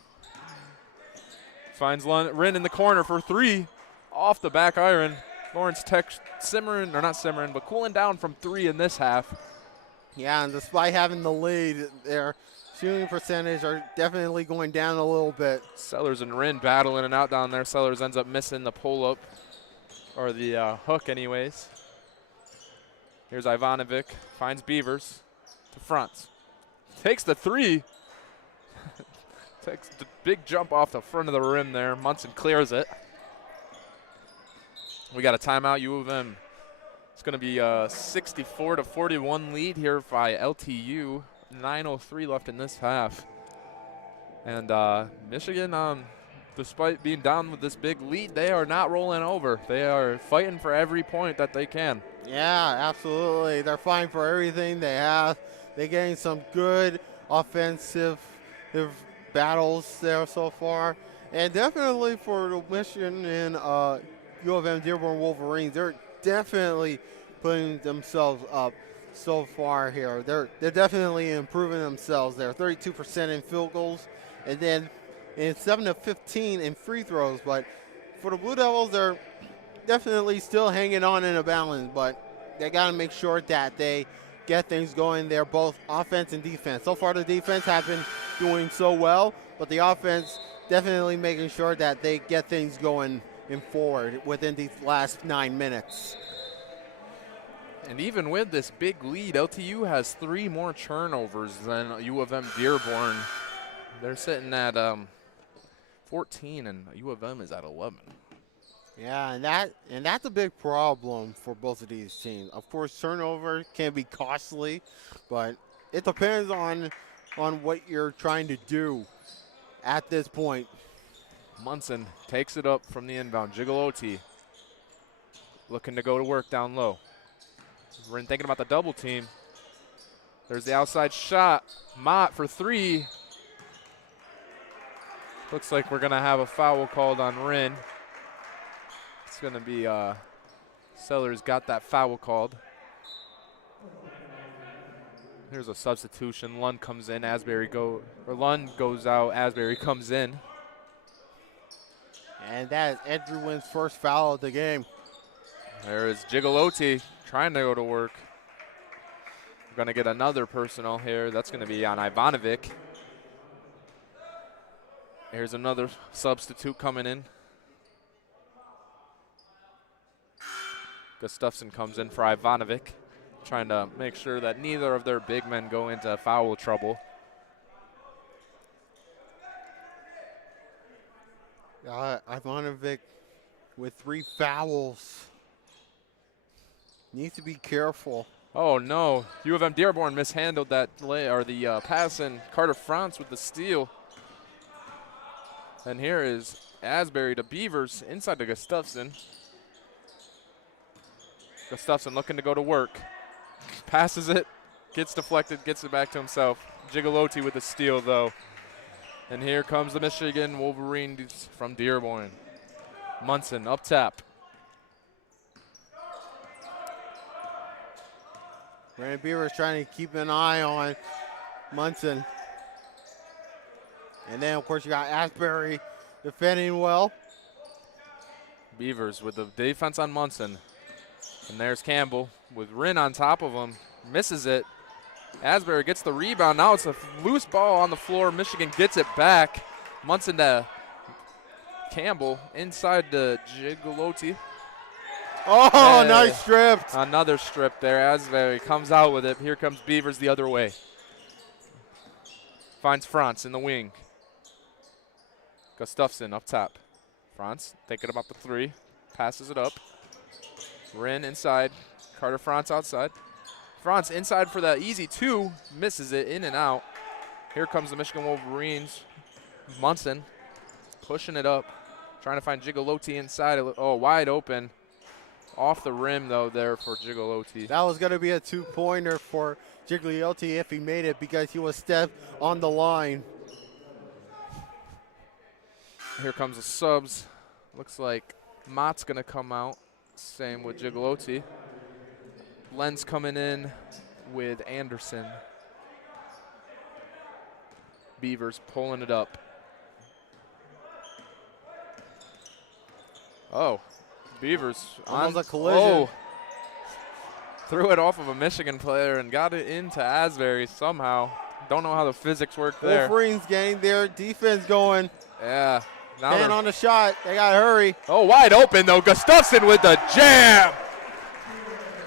Finds Wren in the corner for three. Off the back iron. Lawrence Tech simmering, or not simmering, but cooling down from three in this half. Yeah, and despite having the lead, their shooting percentage are definitely going down a little bit. Sellers and Wren battling it out down there. Sellers ends up missing the pull-up, or the hook anyways. Here's Ivanovic. Finds Beavers to Franz. Takes the three. Takes the big jump off the front of the rim there. Munson clears it. We got a timeout, U of M. It's going to be a 64-41 lead here by LTU. 9:03 left in this half. And Michigan, despite being down with this big lead, they are not rolling over. They are fighting for every point that they can. Yeah, absolutely. They're fighting for everything they have. They're getting some good offensive battles there so far. And definitely for the Michigan and U of M Dearborn Wolverines, they're definitely putting themselves up so far here. They're definitely improving themselves. They're 32% in field goals, and then in 7 of 15 in free throws. But for the Blue Devils, they're definitely still hanging on in a balance, but they got to make sure that they get things going there, both offense and defense. So far, the defense have been doing so well, but the offense definitely making sure that they get things going in forward within these last 9 minutes. And even with this big lead, LTU has 3 more turnovers than U of M-Dearborn. They're sitting at 14, and U of M is at 11. Yeah, and that's a big problem for both of these teams. Of course, turnover can be costly, but it depends on what you're trying to do at this point. Munson takes it up from the inbound. Gigolotti looking to go to work down low. We're thinking about the double team. There's the outside shot. Mott for 3. Looks like we're going to have a foul called on Rin. It's going to be Sellers got that foul called. Here's a substitution. Lund comes in. Lund goes out. Asbury comes in. And that is Edwin's first foul of the game. There is Gigolotti trying to go to work. We're going to get another personal here. That's going to be on Ivanovic. Here's another substitute coming in. Gustafson comes in for Ivanovic, trying to make sure that neither of their big men go into foul trouble. Ivanovic with 3 fouls. Needs to be careful. Oh no, U of M-Dearborn mishandled that the pass, and Carter Franz with the steal. And here is Asbury to Beavers inside to Gustafson. Gustafson looking to go to work. Passes it, gets deflected, gets it back to himself. Gigolotti with the steal though. And here comes the Michigan Wolverines from Dearborn. Munson up top. Brandon Beavers trying to keep an eye on Munson. And then, of course, you got Asbury defending well. Beavers with the defense on Munson. And there's Campbell with Rin on top of him. Misses it. Asbury gets the rebound. Now it's a loose ball on the floor. Michigan gets it back. Munson to Campbell inside to Gigolotti. Oh, nice strip. Another strip there. Asbury comes out with it. Here comes Beavers the other way. Finds Franz in the wing. Gustafson up top. Franz thinking about the 3. Passes it up. Rin inside. Carter Franz outside. Franz inside for the easy 2. Misses it in and out. Here comes the Michigan Wolverines. Munson pushing it up. Trying to find Gigolotti inside. Oh, wide open. Off the rim, though, there for Gigolotti. That was going to be a 2-pointer for Gigolotti if he made it, because he was stepped on the line. Here comes the subs. Looks like Mott's going to come out. Same with Gigolotti. Lenz coming in with Anderson. Beavers pulling it up. Oh, Beavers. Almost a collision. Oh, threw it off of a Michigan player and got it into Asbury somehow. Don't know how the physics work there. Wolverines getting their defense going. Yeah. Now And on the shot, they got to hurry. Oh, wide open, though. Gustafson with the jam.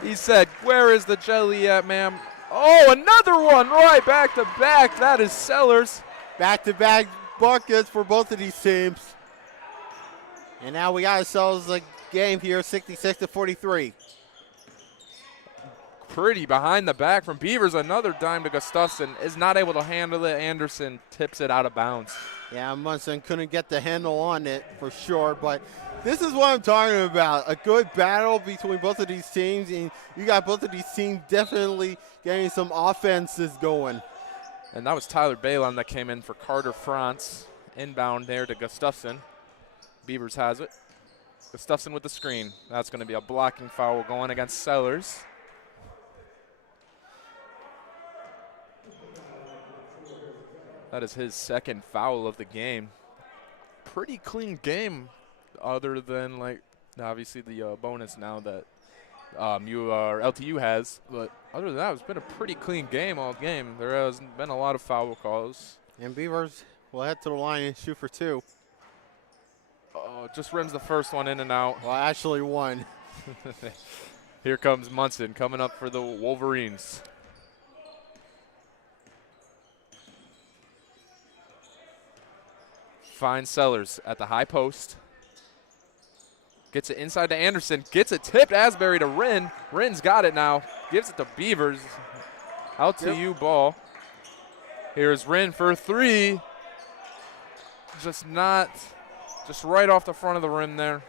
He said, where is the jelly at, ma'am? Oh, another one right back to back. That is Sellers. Back-to-back buckets for both of these teams. And now we got ourselves a game here, 66-43. Pretty behind the back from Beavers. Another dime to Gustafson. Is not able to handle it. Anderson tips it out of bounds. Yeah, Munson couldn't get the handle on it for sure, but this is what I'm talking about. A good battle between both of these teams, and you got both of these teams definitely getting some offenses going. And that was Tyler Balon that came in for Carter Franz. Inbound there to Gustafson. Beavers has it. Gustafson with the screen. That's going to be a blocking foul going against Sellers. That is his second foul of the game. Pretty clean game, other than like obviously the bonus now that LTU has. But other than that, it's been a pretty clean game all game. There hasn't been a lot of foul calls. And Beavers will head to the line and shoot for 2. Just rims the first one in and out. Well, actually 1. Here comes Munson coming up for the Wolverines. Finds Sellers at the high post. Gets it inside to Anderson. Gets it tipped Asbury to Rin. Rin's got it now. Gives it to Beavers. LTU ball. Here's Rin for 3. Just right off the front of the rim there.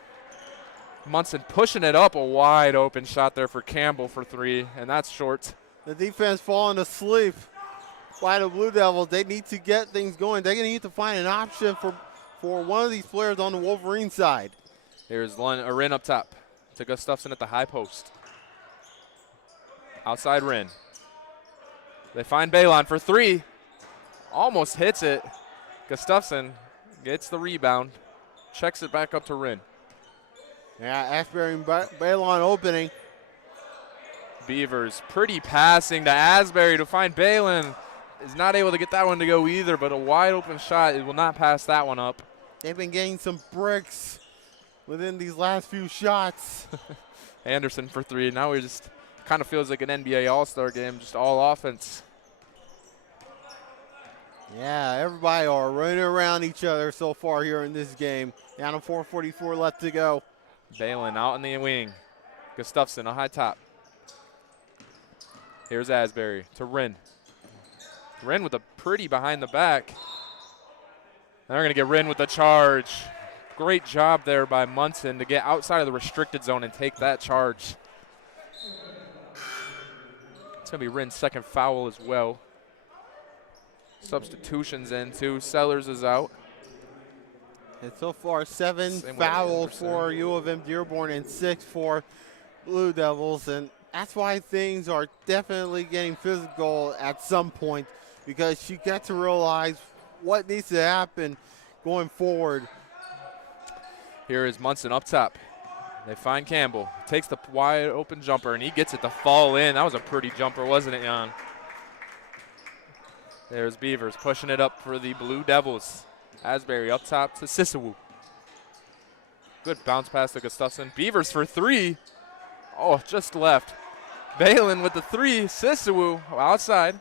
Munson pushing it up, a wide open shot there for Campbell for 3, and that's short. The defense falling asleep by the Blue Devils. They need to get things going. They're going to need to find an option for one of these players on the Wolverine side. Here's Rin up top to Gustafson at the high post. Outside Rin. They find Balon for 3. Almost hits it. Gustafson gets the rebound. Checks it back up to Rin. Yeah, Asbury and Balon opening. Beavers pretty passing to Asbury to find Balin. Is not able to get that one to go either, but a wide open shot. It will not pass that one up. They've been getting some bricks within these last few shots. Anderson for 3. Now we just kind of feels like an NBA All-Star game, just all offense. Yeah, everybody are running around each other so far here in this game. Down to 4:44 left to go. Balin out in the wing. Gustafson, a high top. Here's Asbury to Rin. Rin with a pretty behind the back. And they're going to get Rin with the charge. Great job there by Munson to get outside of the restricted zone and take that charge. It's going to be Rin's second foul as well. Substitutions in too. Sellers is out. And so far, 7 fouls for U of M Dearborn and 6 for Blue Devils. And that's why things are definitely getting physical at some point, because you get to realize what needs to happen going forward. Here is Munson up top. They find Campbell. Takes the wide open jumper, and he gets it to fall in. That was a pretty jumper, wasn't it, Jan? There's Beavers pushing it up for the Blue Devils. Asbury up top to Sisawu. Good bounce pass to Gustafson. Beavers for 3. Oh, just left. Balin with the 3. Sisawu outside.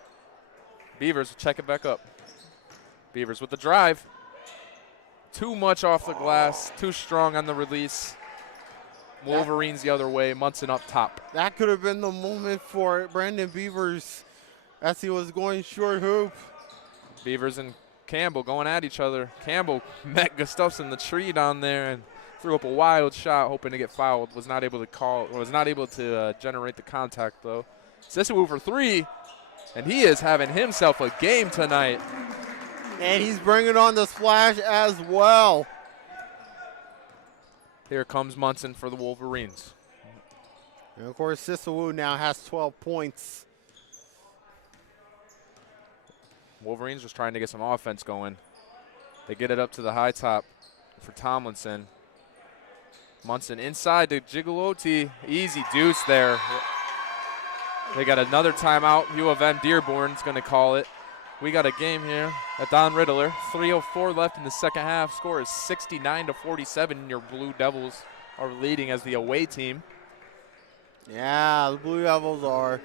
Beavers will check it back up. Beavers with the drive. Too much off the glass. Too strong on the release. Wolverines the other way. Munson up top. That could have been the moment for Brandon Beavers as he was going short hoop. Beavers and Campbell going at each other. Campbell met Gustafson the tree down there and threw up a wild shot, hoping to get fouled. Was not able to generate the contact though. Sisawu for 3, and he is having himself a game tonight. And he's bringing on the splash as well. Here comes Munson for the Wolverines. And of course, Sisawu now has 12 points. Wolverines just trying to get some offense going. They get it up to the high top for Tomlinson. Munson inside to Gigolotti. Easy deuce there. They got another timeout. U of M Dearborn's going to call it. We got a game here at Don Ridler. 3:04 left in the second half. Score is 69-47. Your Blue Devils are leading as the away team. Yeah, the Blue Devils are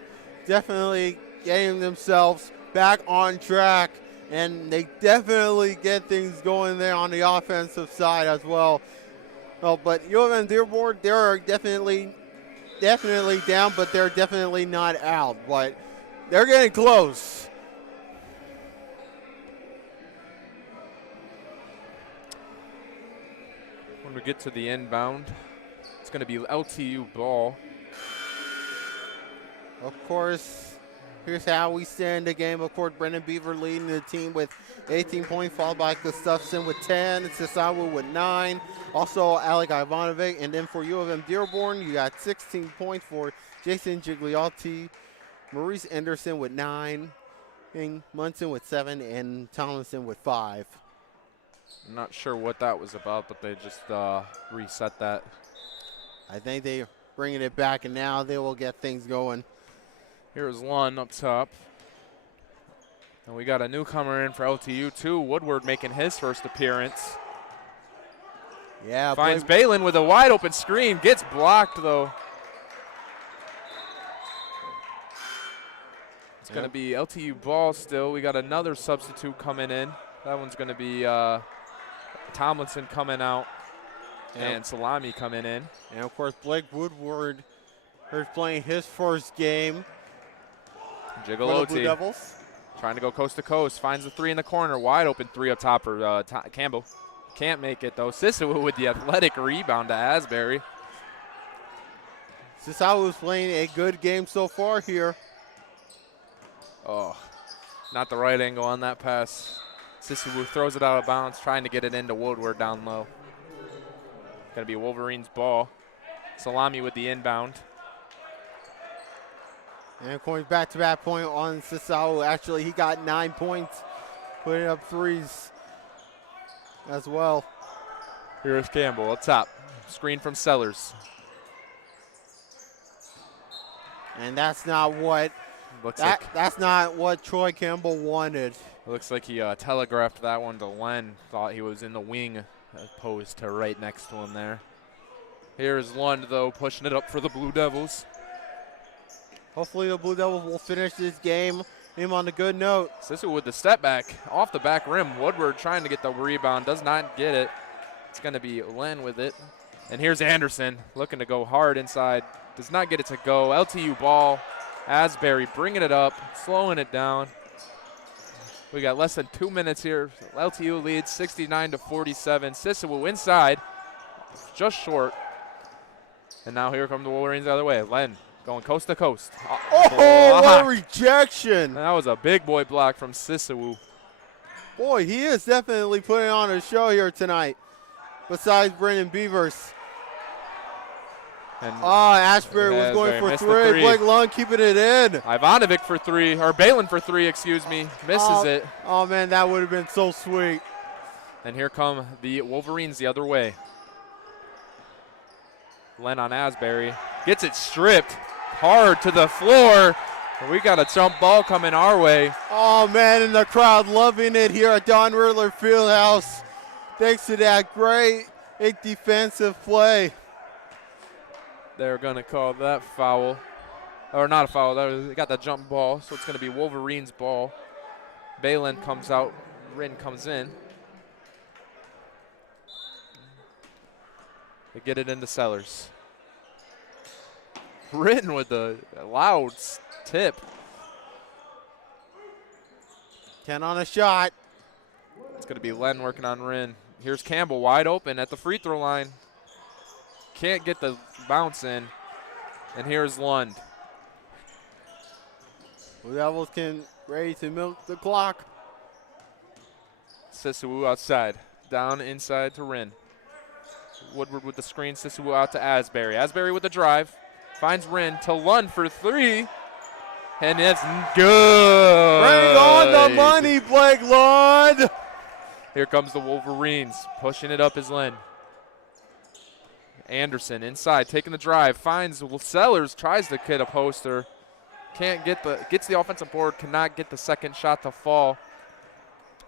definitely getting themselves back on track, and they definitely get things going there on the offensive side as well. Oh, but U of M Dearborn, they're definitely down, but they're definitely not out. But they're getting close. When we get to the inbound, it's going to be LTU ball. Of course, here's how we stand the game. Of course, Brendan Beaver leading the team with 18 points, followed by Gustafson with 10, Sisawu with 9, also Alec Ivanovic. And then for U of M Dearborn, you got 16 points for Jason Gigliotti, Maurice Anderson with 9, and Munson with 7, and Tomlinson with 5. I'm not sure what that was about, but they just reset that. I think they're bringing it back, and now they will get things going. Here's Lund up top. And we got a newcomer in for LTU too. Woodward making his first appearance. Yeah, Finds Balin with a wide open screen. Gets blocked though. It's going to be LTU ball still. We got another substitute coming in. That one's going to be Tomlinson coming out and Salami coming in. And, of course, Blake Woodward is playing his first game for the Blue Gigolotti Devils. trying to go coast to coast. Finds the three in the corner. Wide open three up top for Campbell. Can't make it, though. Sisawu with the athletic rebound to Asbury. Sisawu is playing a good game so far here. Oh, not the right angle on that pass. Sisawu throws it out of bounds, trying to get it into Woodward down low. Going to be Wolverines' ball. Salami with the inbound. And going back-to-back point on Sisawu. Actually, he got 9 points, putting up threes as well. Here's Campbell up top. Screen from Sellers. And that's not what that's not what Troy Campbell wanted. It looks like he telegraphed that one to Len. Thought he was in the wing opposed to right next to him there. Here's Lund, though, pushing it up for the Blue Devils. Hopefully the Blue Devils will finish this game on a good note. Sisu with the step back off the back rim. Woodward trying to get the rebound, does not get it. It's going to be Len with it. And here's Anderson looking to go hard inside. Does not get it to go. LTU ball. Asbury bringing it up, slowing it down. We got less than 2 minutes here. LTU leads 69-47. Sisawu inside, just short. And now here come the Wolverines the other way. Len going coast to coast. Oh, what a rejection. That was a big boy block from Sisawu. Boy, he is definitely putting on a show here tonight, besides Brendan Beavers. And Asbury was going for three. Blake Lund keeping it in. Ivanovic for three, or Balin for three, excuse me. Misses it. Oh, man, that would have been so sweet. And here come the Wolverines the other way. Len on Asbury. Gets it stripped hard to the floor. And we got a jump ball coming our way. Oh, man, and the crowd loving it here at Don Ridler Field House. Thanks to that great defensive play. They're going to call that foul. Or not a foul. They got the jump ball, so it's going to be Wolverines' ball. Balin comes out. Rin comes in. They get it into Sellers. Rin with the loud tip. 10 on a shot. It's going to be Len working on Rin. Here's Campbell wide open at the free throw line. Can't get the bounce in. And here's Lund. The Devils can ready to milk the clock. Sisawu outside. Down inside to Rin. Woodward with the screen. Sisawu out to Asbury. Asbury with the drive. Finds Rin to Lund for three. And it's good. Bring on the money, Blake Lund. Here comes the Wolverines. Pushing it up is Len. Anderson inside, taking the drive, finds Sellers, tries to hit a poster. Can't get gets the offensive board, cannot get the second shot to fall.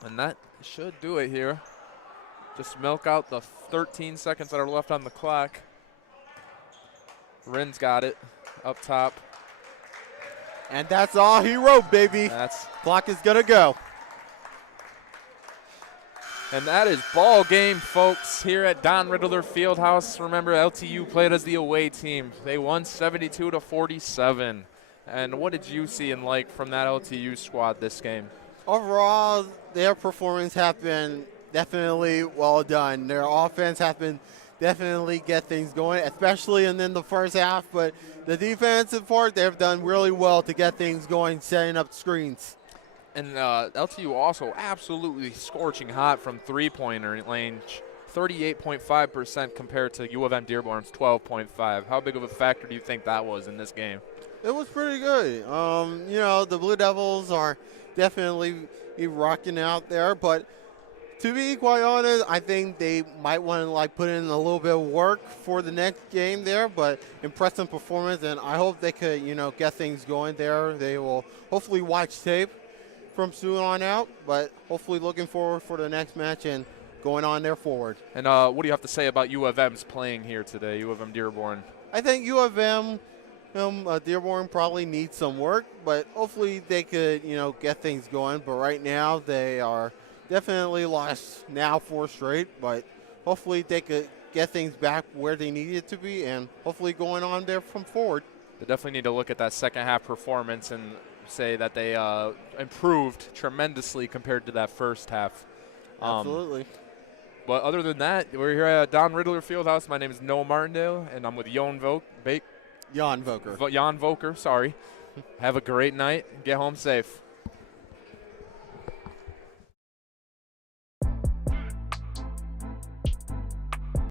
And that should do it here. Just milk out the 13 seconds that are left on the clock. Rin's got it up top. And that's all he wrote, baby. Clock is gonna go. And that is ball game, folks, here at Don Ridler Field House. Remember, LTU played as the away team. They won 72-47. And what did you see and like from that LTU squad this game? Overall, their performance have been definitely well done. Their offense have been definitely get things going, especially in the first half. But the defensive part, they've done really well to get things going, setting up screens. And LTU also absolutely scorching hot from three-pointer range, 38.5% compared to U of M-Dearborn's 12.5. How big of a factor do you think that was in this game? It was pretty good. The Blue Devils are definitely rocking out there, but To be quite honest, I think they might want to like put in a little bit of work for the next game there, but impressive performance, and I hope they could, get things going there. They will hopefully watch tape from soon on out, but hopefully looking forward for the next match and going on there forward. And what do you have to say about U of M's playing here today, U of M Dearborn? I think U of M, Dearborn probably needs some work, but hopefully they could, get things going. But right now they are definitely lost now 4 straight, but hopefully they could get things back where they need it to be and hopefully going on there from forward. They definitely need to look at that second half performance and say that they improved tremendously compared to that first half. Absolutely. But other than that, we're here at Don Ridler Field House. My name is Noah Martindale, and I'm with Jan Voker. Jan Voker. Jan Voker, sorry. Have a great night. Get home safe.